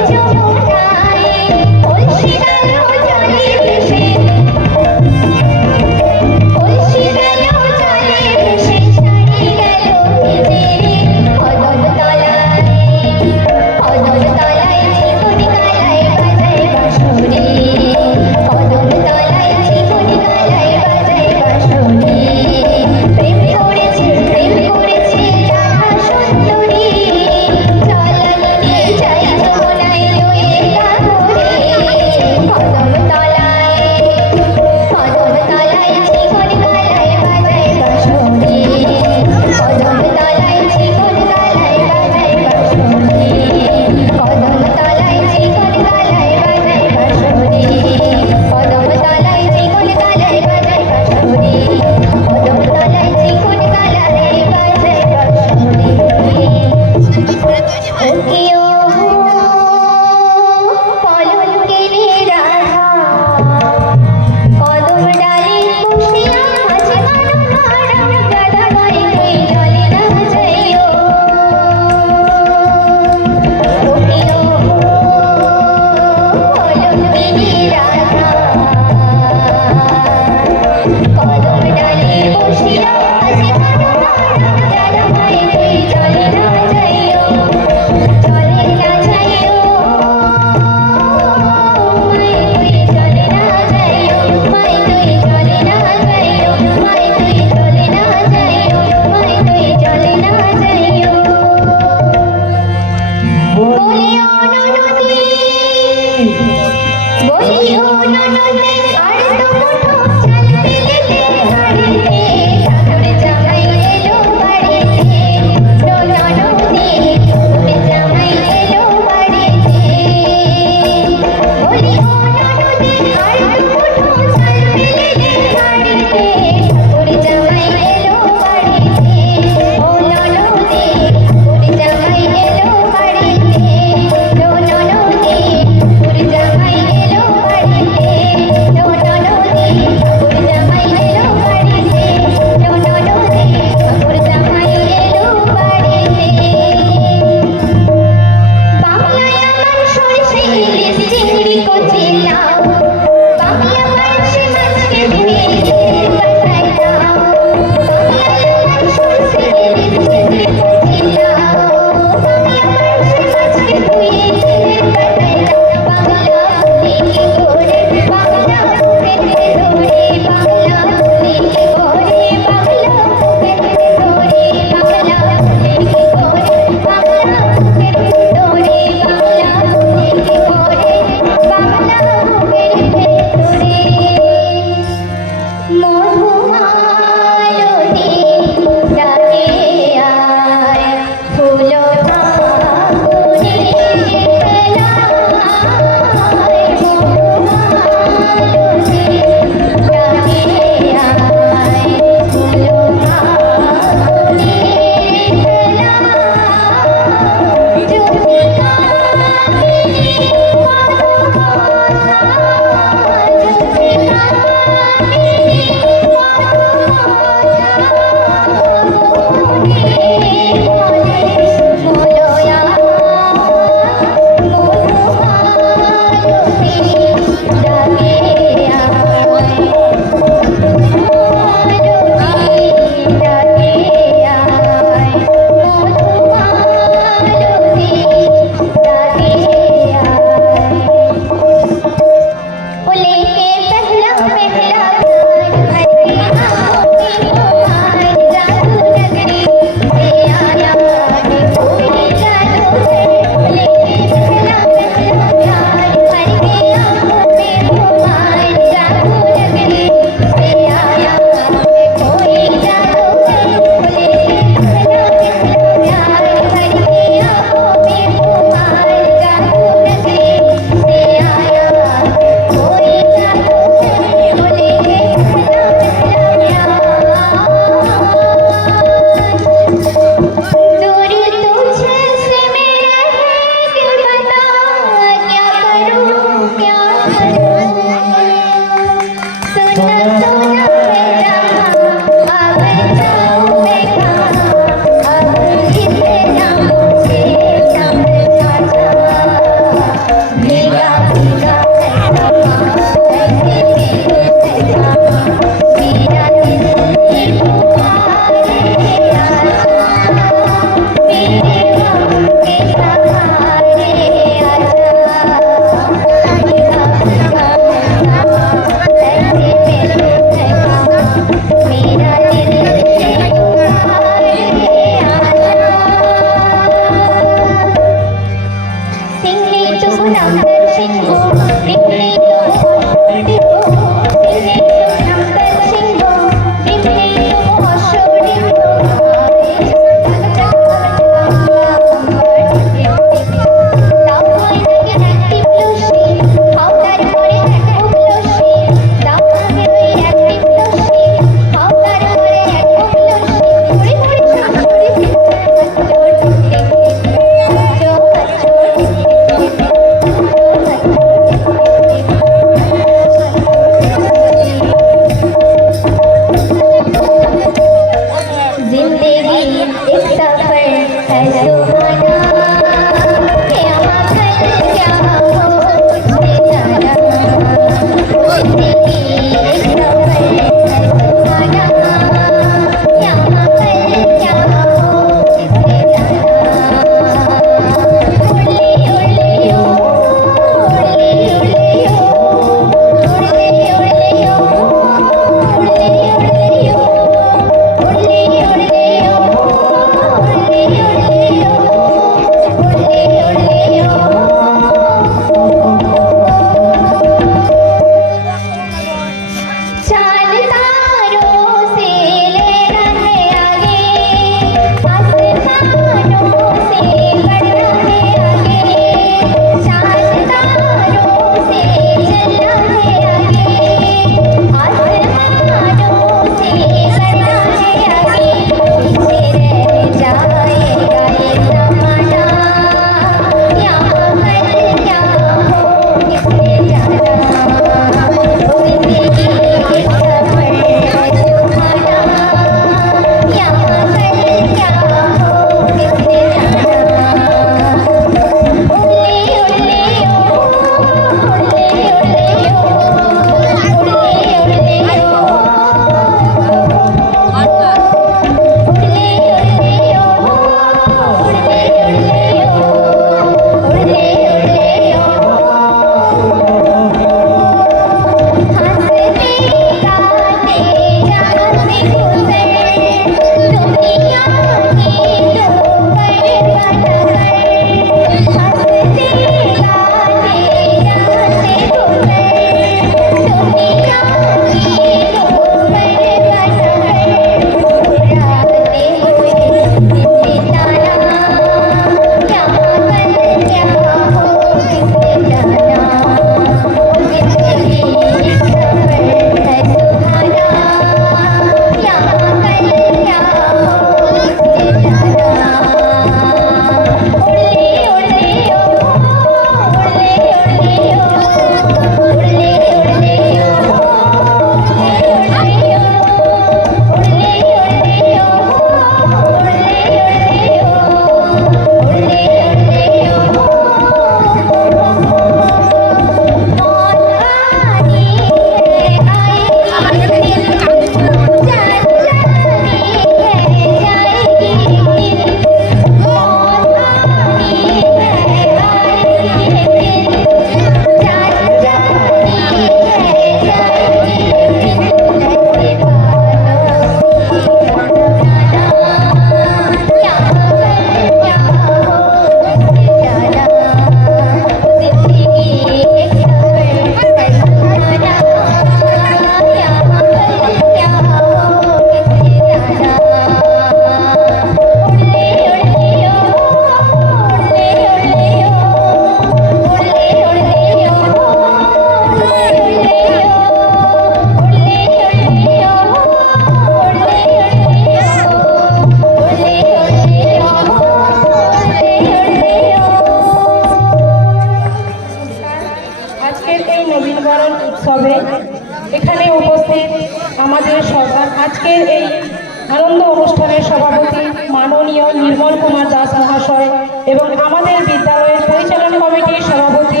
আনন্দ অনুষ্ঠানের সভাপতি মাননীয় নির্মল কুমার দাস মহাশয় এবং আমাদের বিদ্যালয়ের পরিচালনা কমিটির সভাপতি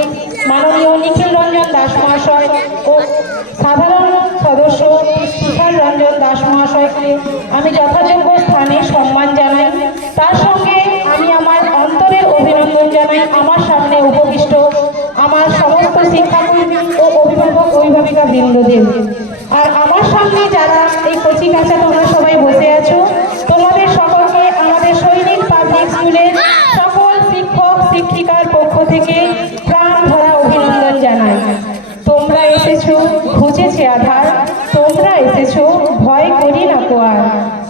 মাননীয় নিখিল রঞ্জন দাস মহাশয় ও সাধারণ সদস্য তুষার রঞ্জন দাস মহাশয়কে আমি যথাযোগ্য স্থানে সম্মান জানাই। তার সঙ্গে আমি আমার অন্তরের অভিনন্দন জানাই আমার সামনে উপবিষ্ট আমার সমস্ত শিক্ষাকর্মী ও অভিভাবক অভিভাবিকা বৃন্দদের। আর আমার সামনে যারা এই কচি কাঁচা তোমরা সবাই বসে আছো, তোমাদের সকলকে আমাদের সৈনিক পাবলিক স্কুলের সকল শিক্ষক শিক্ষিকার পক্ষ থেকে প্রাণ ভরা অভিনন্দন জানাই। তোমরা এসেছো ঘুচেছে আধার, তোমরা এসেছো ভয় করি না কোয়ার,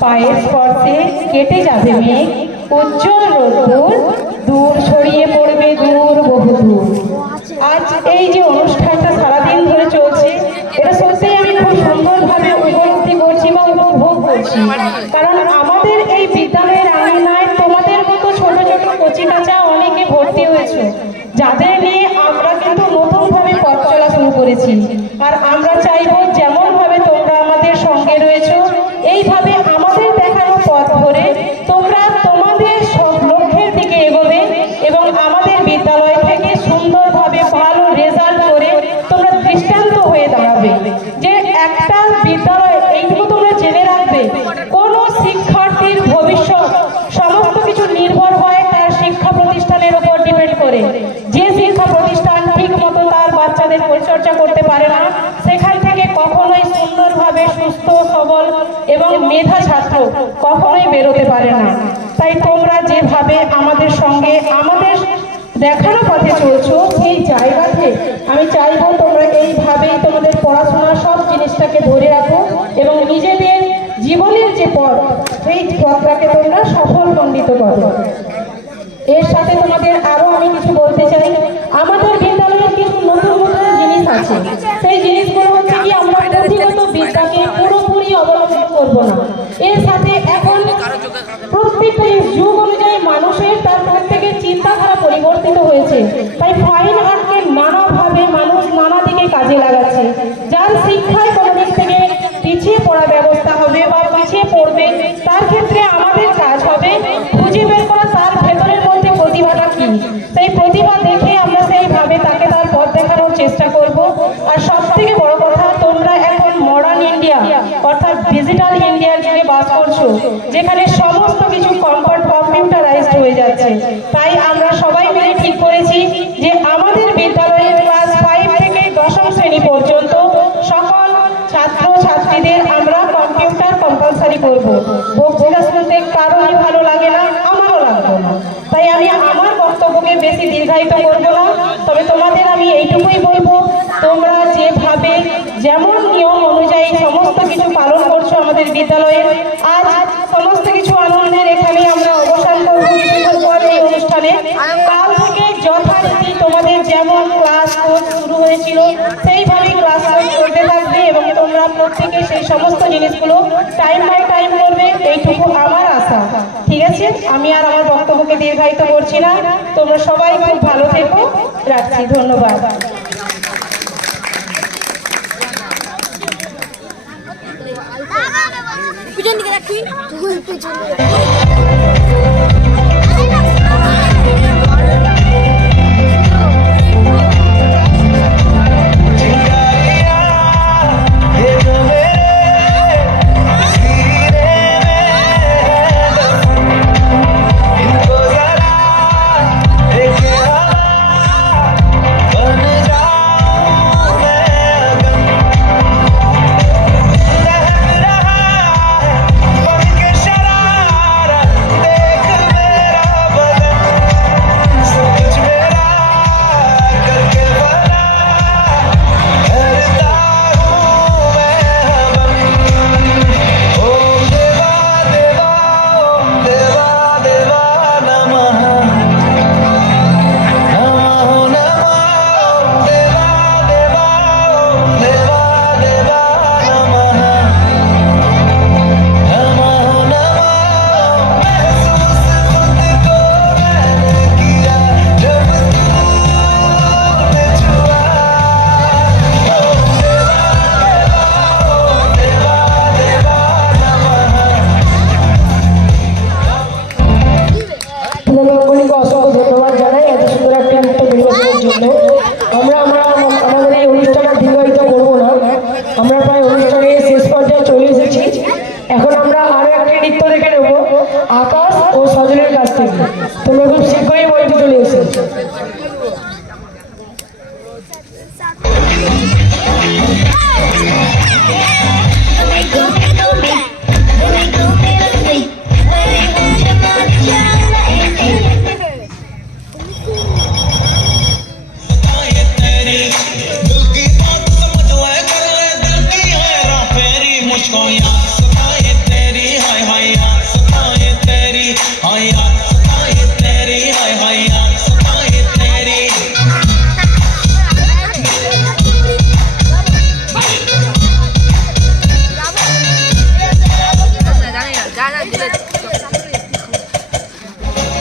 পায়ের স্পর্শে কেটে যাবে মেঘ, উজ্জ্বল রোদ্দুর দূর ছড়িয়ে পড়বে দূর বহুদূর। আজ এই যে অনুষ্ঠানটা সারাদিন ধরে চলছে, এটা সত্যি আমি খুব সুন্দরভাবে উপলব্ধি করছি বা উপভোগ করছি, কারণ আমাদের এই বিদ্যালয়ের আঙিনায় তোমাদের মতো ছোট ছোট কচি কাঁচা অনেকে ভর্তি হয়েছে, যাদের নিয়ে আমরা কিন্তু নতুনভাবে পথ চলা শুরু করেছি। আর আমরা চাইবো যেমনভাবে তোমরা আমাদের সঙ্গে রয়েছো, এইভাবে আমাদের দেখানো পথ ধরে তোমরা তোমাদের সব লক্ষ্যের দিকে এগোবে এবং আমাদের বিদ্যালয় থেকে সুন্দরভাবে ভালো রেজাল্ট করে তোমরা দৃষ্টান্ত হয়ে দাঁড়াবে। যে একটা বিদ্যালয়, এইটুকু তোমরা জেনে রাখবে, কোনো শিক্ষার্থীর ভবিষ্যৎ সমস্ত কিছু নির্ভর হয় তার শিক্ষা প্রতিষ্ঠানের উপর ডিপেন্ড করে। যে শিক্ষা প্রতিষ্ঠান ঠিক মতো তার বাচ্চাদের পরিচর্যা করতে পারে না, সেখান থেকে কখনোই সুন্দরভাবে সুস্থ সবল এবং মেধা ছাত্র কখনোই বেরোতে পারে না। তাই তোমরা যেভাবে আমাদের সঙ্গে আমাদের দেখানো পথে চলছো, সেই জায়গাতে আমি চাইবো তোমরা এইভাবেই তোমাদের পড়াশোনার সব জিনিসটাকে ধরে রাখো এবং নিজেদের জীবনের যে পথ, সেই পথটাকে তোমরা সফলমণ্ডিত করো। এর সাথে তোমাদের আরো আমি কিছু বলতে চাই, আমাদের বিদ্যালয়ের কিছু নতুন নতুন জিনিস আছে। সেই জিনিসগুলো হচ্ছে কি, আমরা পুঁথিগত বিদ্যাকে পুরোপুরি অবলম্বন করবো না। এর সাথে এখন প্রত্যেকটা যুগ অনুযায়ী মানুষের তার প্রত্যেকের চিন্তাধারা পরিবর্তিত হয়েছে, তাই ফাইন আর্টকে নানাভাবে মানুষ নানা দিকে কাজে লাগাচ্ছে। যার শিক্ষায় কোনো দিক থেকে পিছিয়ে পড়ার ব্যবস্থা হবে বা পিছিয়ে পড়বে, তার ক্ষেত্রে আমাদের কাজ হবে খুঁজে বের করা তার ভেতরের মধ্যে প্রতিভাটা কি। সেই প্রতিভা দেখে আমরা সেইভাবে তাকে তার পথ দেখানোর চেষ্টা করব। আর সব থেকে বড় কথা, তোমরা এখন মডার্ন ইন্ডিয়া অর্থাৎ ডিজিটাল ইন্ডিয়ার যুগে বাস করছো, যেখানে সমস্ত কিছু কম্পিউটারাইজড হয়ে যাচ্ছে। তাই আমরা সবাই মিলে ঠিক করেছি যে আমাদের বিদ্যালয়ে ক্লাস 5 থেকে 10ম শ্রেণী পর্যন্ত সকল ছাত্র ছাত্রীদের আমরা কম্পিউটার কম্পালসারি করবো। বক্তৃতা শুনতে কারোরই ভালো লাগে না, আমারও লাগবে না, তাই আমি আমার বক্তব্যকে বেশি দীর্ঘায়িত করবো না। তবে তোমাদের আমি এইটুকুই বলবো, তোমরা যেভাবে যেমন নিয়ম অনুযায়ী সমস্ত কিছু পালন করছো আমাদের বিদ্যালয়ে, আজ সমস্ত কিছু আনন্দের এখানে আমরা অবসান করবো কিছুক্ষণ পর এই অনুষ্ঠানে। কাল থেকে যথারীতি তোমাদের যেমন ক্লাস শুরু হয়েছিল সেইভাবেই ক্লাস করতে থাকবে এবং তোমরা প্রত্যেকে সেই সমস্ত জিনিসগুলো টাইম বাই টাইম করবে, এইটুকু আমার আশা। ঠিক আছে, আমি আর আমার বক্তব্যকে দীর্ঘায়িত করছি না। তোমরা সবাই খুব ভালো থেকো, রাখছি, ধন্যবাদ। পিছন দিকে রাখবি, পিছন দিকে। शरारत থেকে। তোমরা খুব শীঘ্রই বইটি চলে এসো।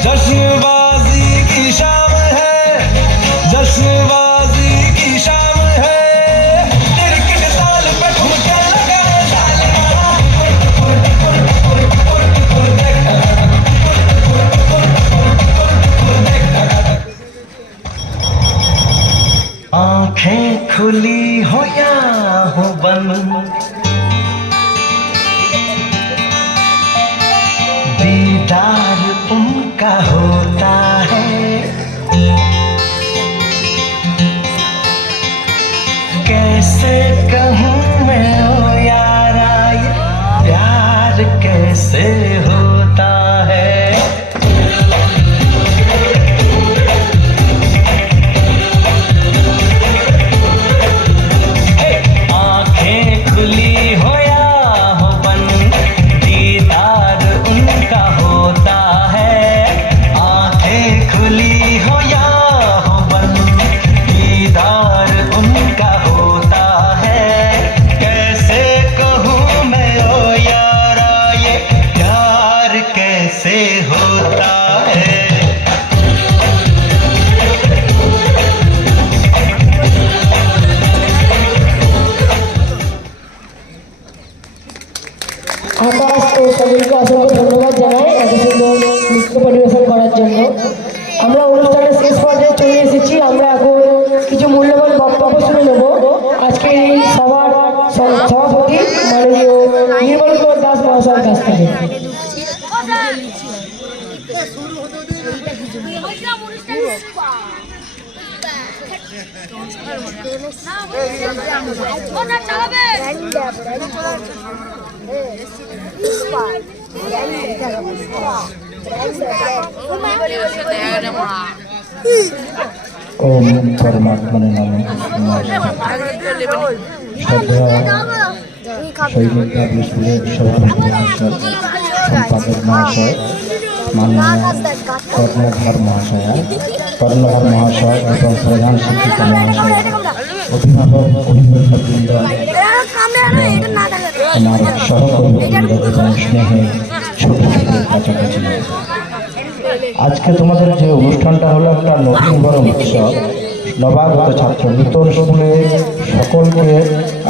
जश्नबाजी की शाम है, जश्नबाजी की शाम है, क्रिकेट ताल पे ठुमके लगा डाल आंखें खुली हो या हो बंद, दीदार उनका होता है, कैसे कहूँ मैं ओ यारा ये प्यार कैसे होता है। आंखें खुली हो या हो बंद, दीदार उनका होता है, आंखें खुली हो या हो बंद, दीदार उनका होता है, कैसे कहूँ मैं ओ यारा ये प्यार कैसे होता है। আকাশ ও সবাইকে অসংখ্য ধন্যবাদ জানাই এত সুন্দর নৃত্য পরিবেশন করার জন্য। আমরা অনুষ্ঠানের শেষ পর্যায়ে চলে এসেছি। আমরা এখন কিছু মূল্যবান বক্তব্য শুনে নেব আজকে এই সভার সভাপতি মাননীয় নির্মল কুমার দাস মহাশয়ের কাছ থেকে। ओम परमात्मने नमः। शहीद स्कूलेर सभापति महाशय, सम्पादक महाशय, माननीय कर्णधार महाशय এবং প্রধান শিক্ষিকা মহাশয়, অভিভাবক অভিভাবকবৃন্দ, আমার সহকর্মীবৃন্দ এবং স্নেহে ছোট ছোটের কাছাকাছি, আজকে তোমাদের যে অনুষ্ঠানটা হলো একটা নতুন বড় উৎসব। নবাগত ছাত্র নূতন স্কুলে সকলকে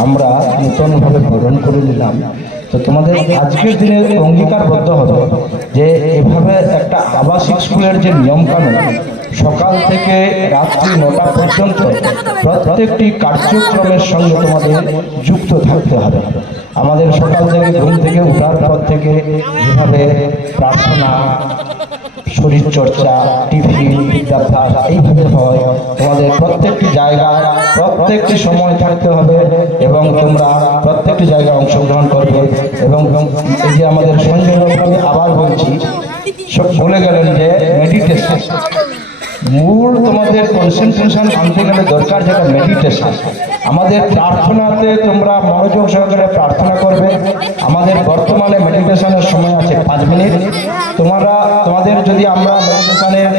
আমরা নূতনভাবে বরণ করে নিলাম। তো তোমাদের আজকের দিনে অঙ্গীকারবদ্ধ হবে যে এভাবে একটা আবাসিক স্কুলের যে নিয়মকানুন, সকাল থেকে রাত্রি 9টা পর্যন্ত প্রত্যেকটি কার্যক্রমের সঙ্গে তোমাদের যুক্ত থাকতে হবে। আমাদের সকাল থেকে ঘুম থেকে ওঠার পর থেকে যেভাবে প্রার্থনা, শরীরচর্চা, টিফিন, বিদ্যাভ্যাস এইভাবে হয়, তোমাদের প্রত্যেকটি জায়গায় প্রত্যেকটি সময় থাকতে হবে এবং তোমরা প্রত্যেকটি জায়গায় অংশগ্রহণ করবে। এবং এই যে আমাদের সঞ্জয় বাবু, আমি আবার বলছি, সব বলে গেলেন যে মেডিটেশন মূল তোমাদের কনসেন্ট্রেশন আনতে গেলে দরকার যেটা মেডিটেশন। আমাদের প্রার্থনাতে তোমরা মনোযোগ সহকারে প্রার্থনা করবে। আমাদের বর্তমানে মেডিটেশনের সময় আছে 5 মিনিট। তোমাদের যদি আমরা মেডিটেশনের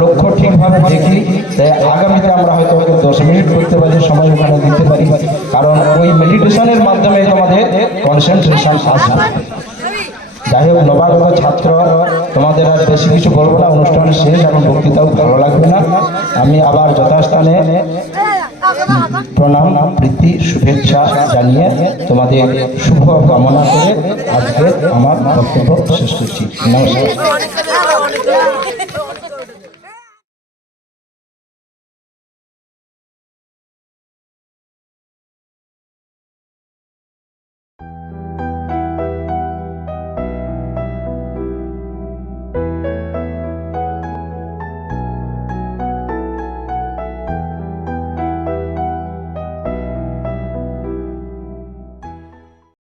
লক্ষ্য ঠিকভাবে দেখি, তাই আগামীতে আমরা হয়তো 10 মিনিট করতে পারি, সময় ওখানে দিতে পারি, কারণ ওই মেডিটেশনের মাধ্যমে তোমাদের কনসেন্ট্রেশন আসবে। যাই হোক, নবাগত ছাত্র, তোমাদের আর বেশি কিছু বলবো না, অনুষ্ঠান শেষ, এখন বক্তৃতাও ভালো লাগবে না। আমি আবার যথাস্থানে প্রণাম, প্রীতি, শুভেচ্ছা জানিয়ে তোমাদের শুভ কামনা করে আজকে আমার বক্তব্য শেষ করছি। নমস্কার।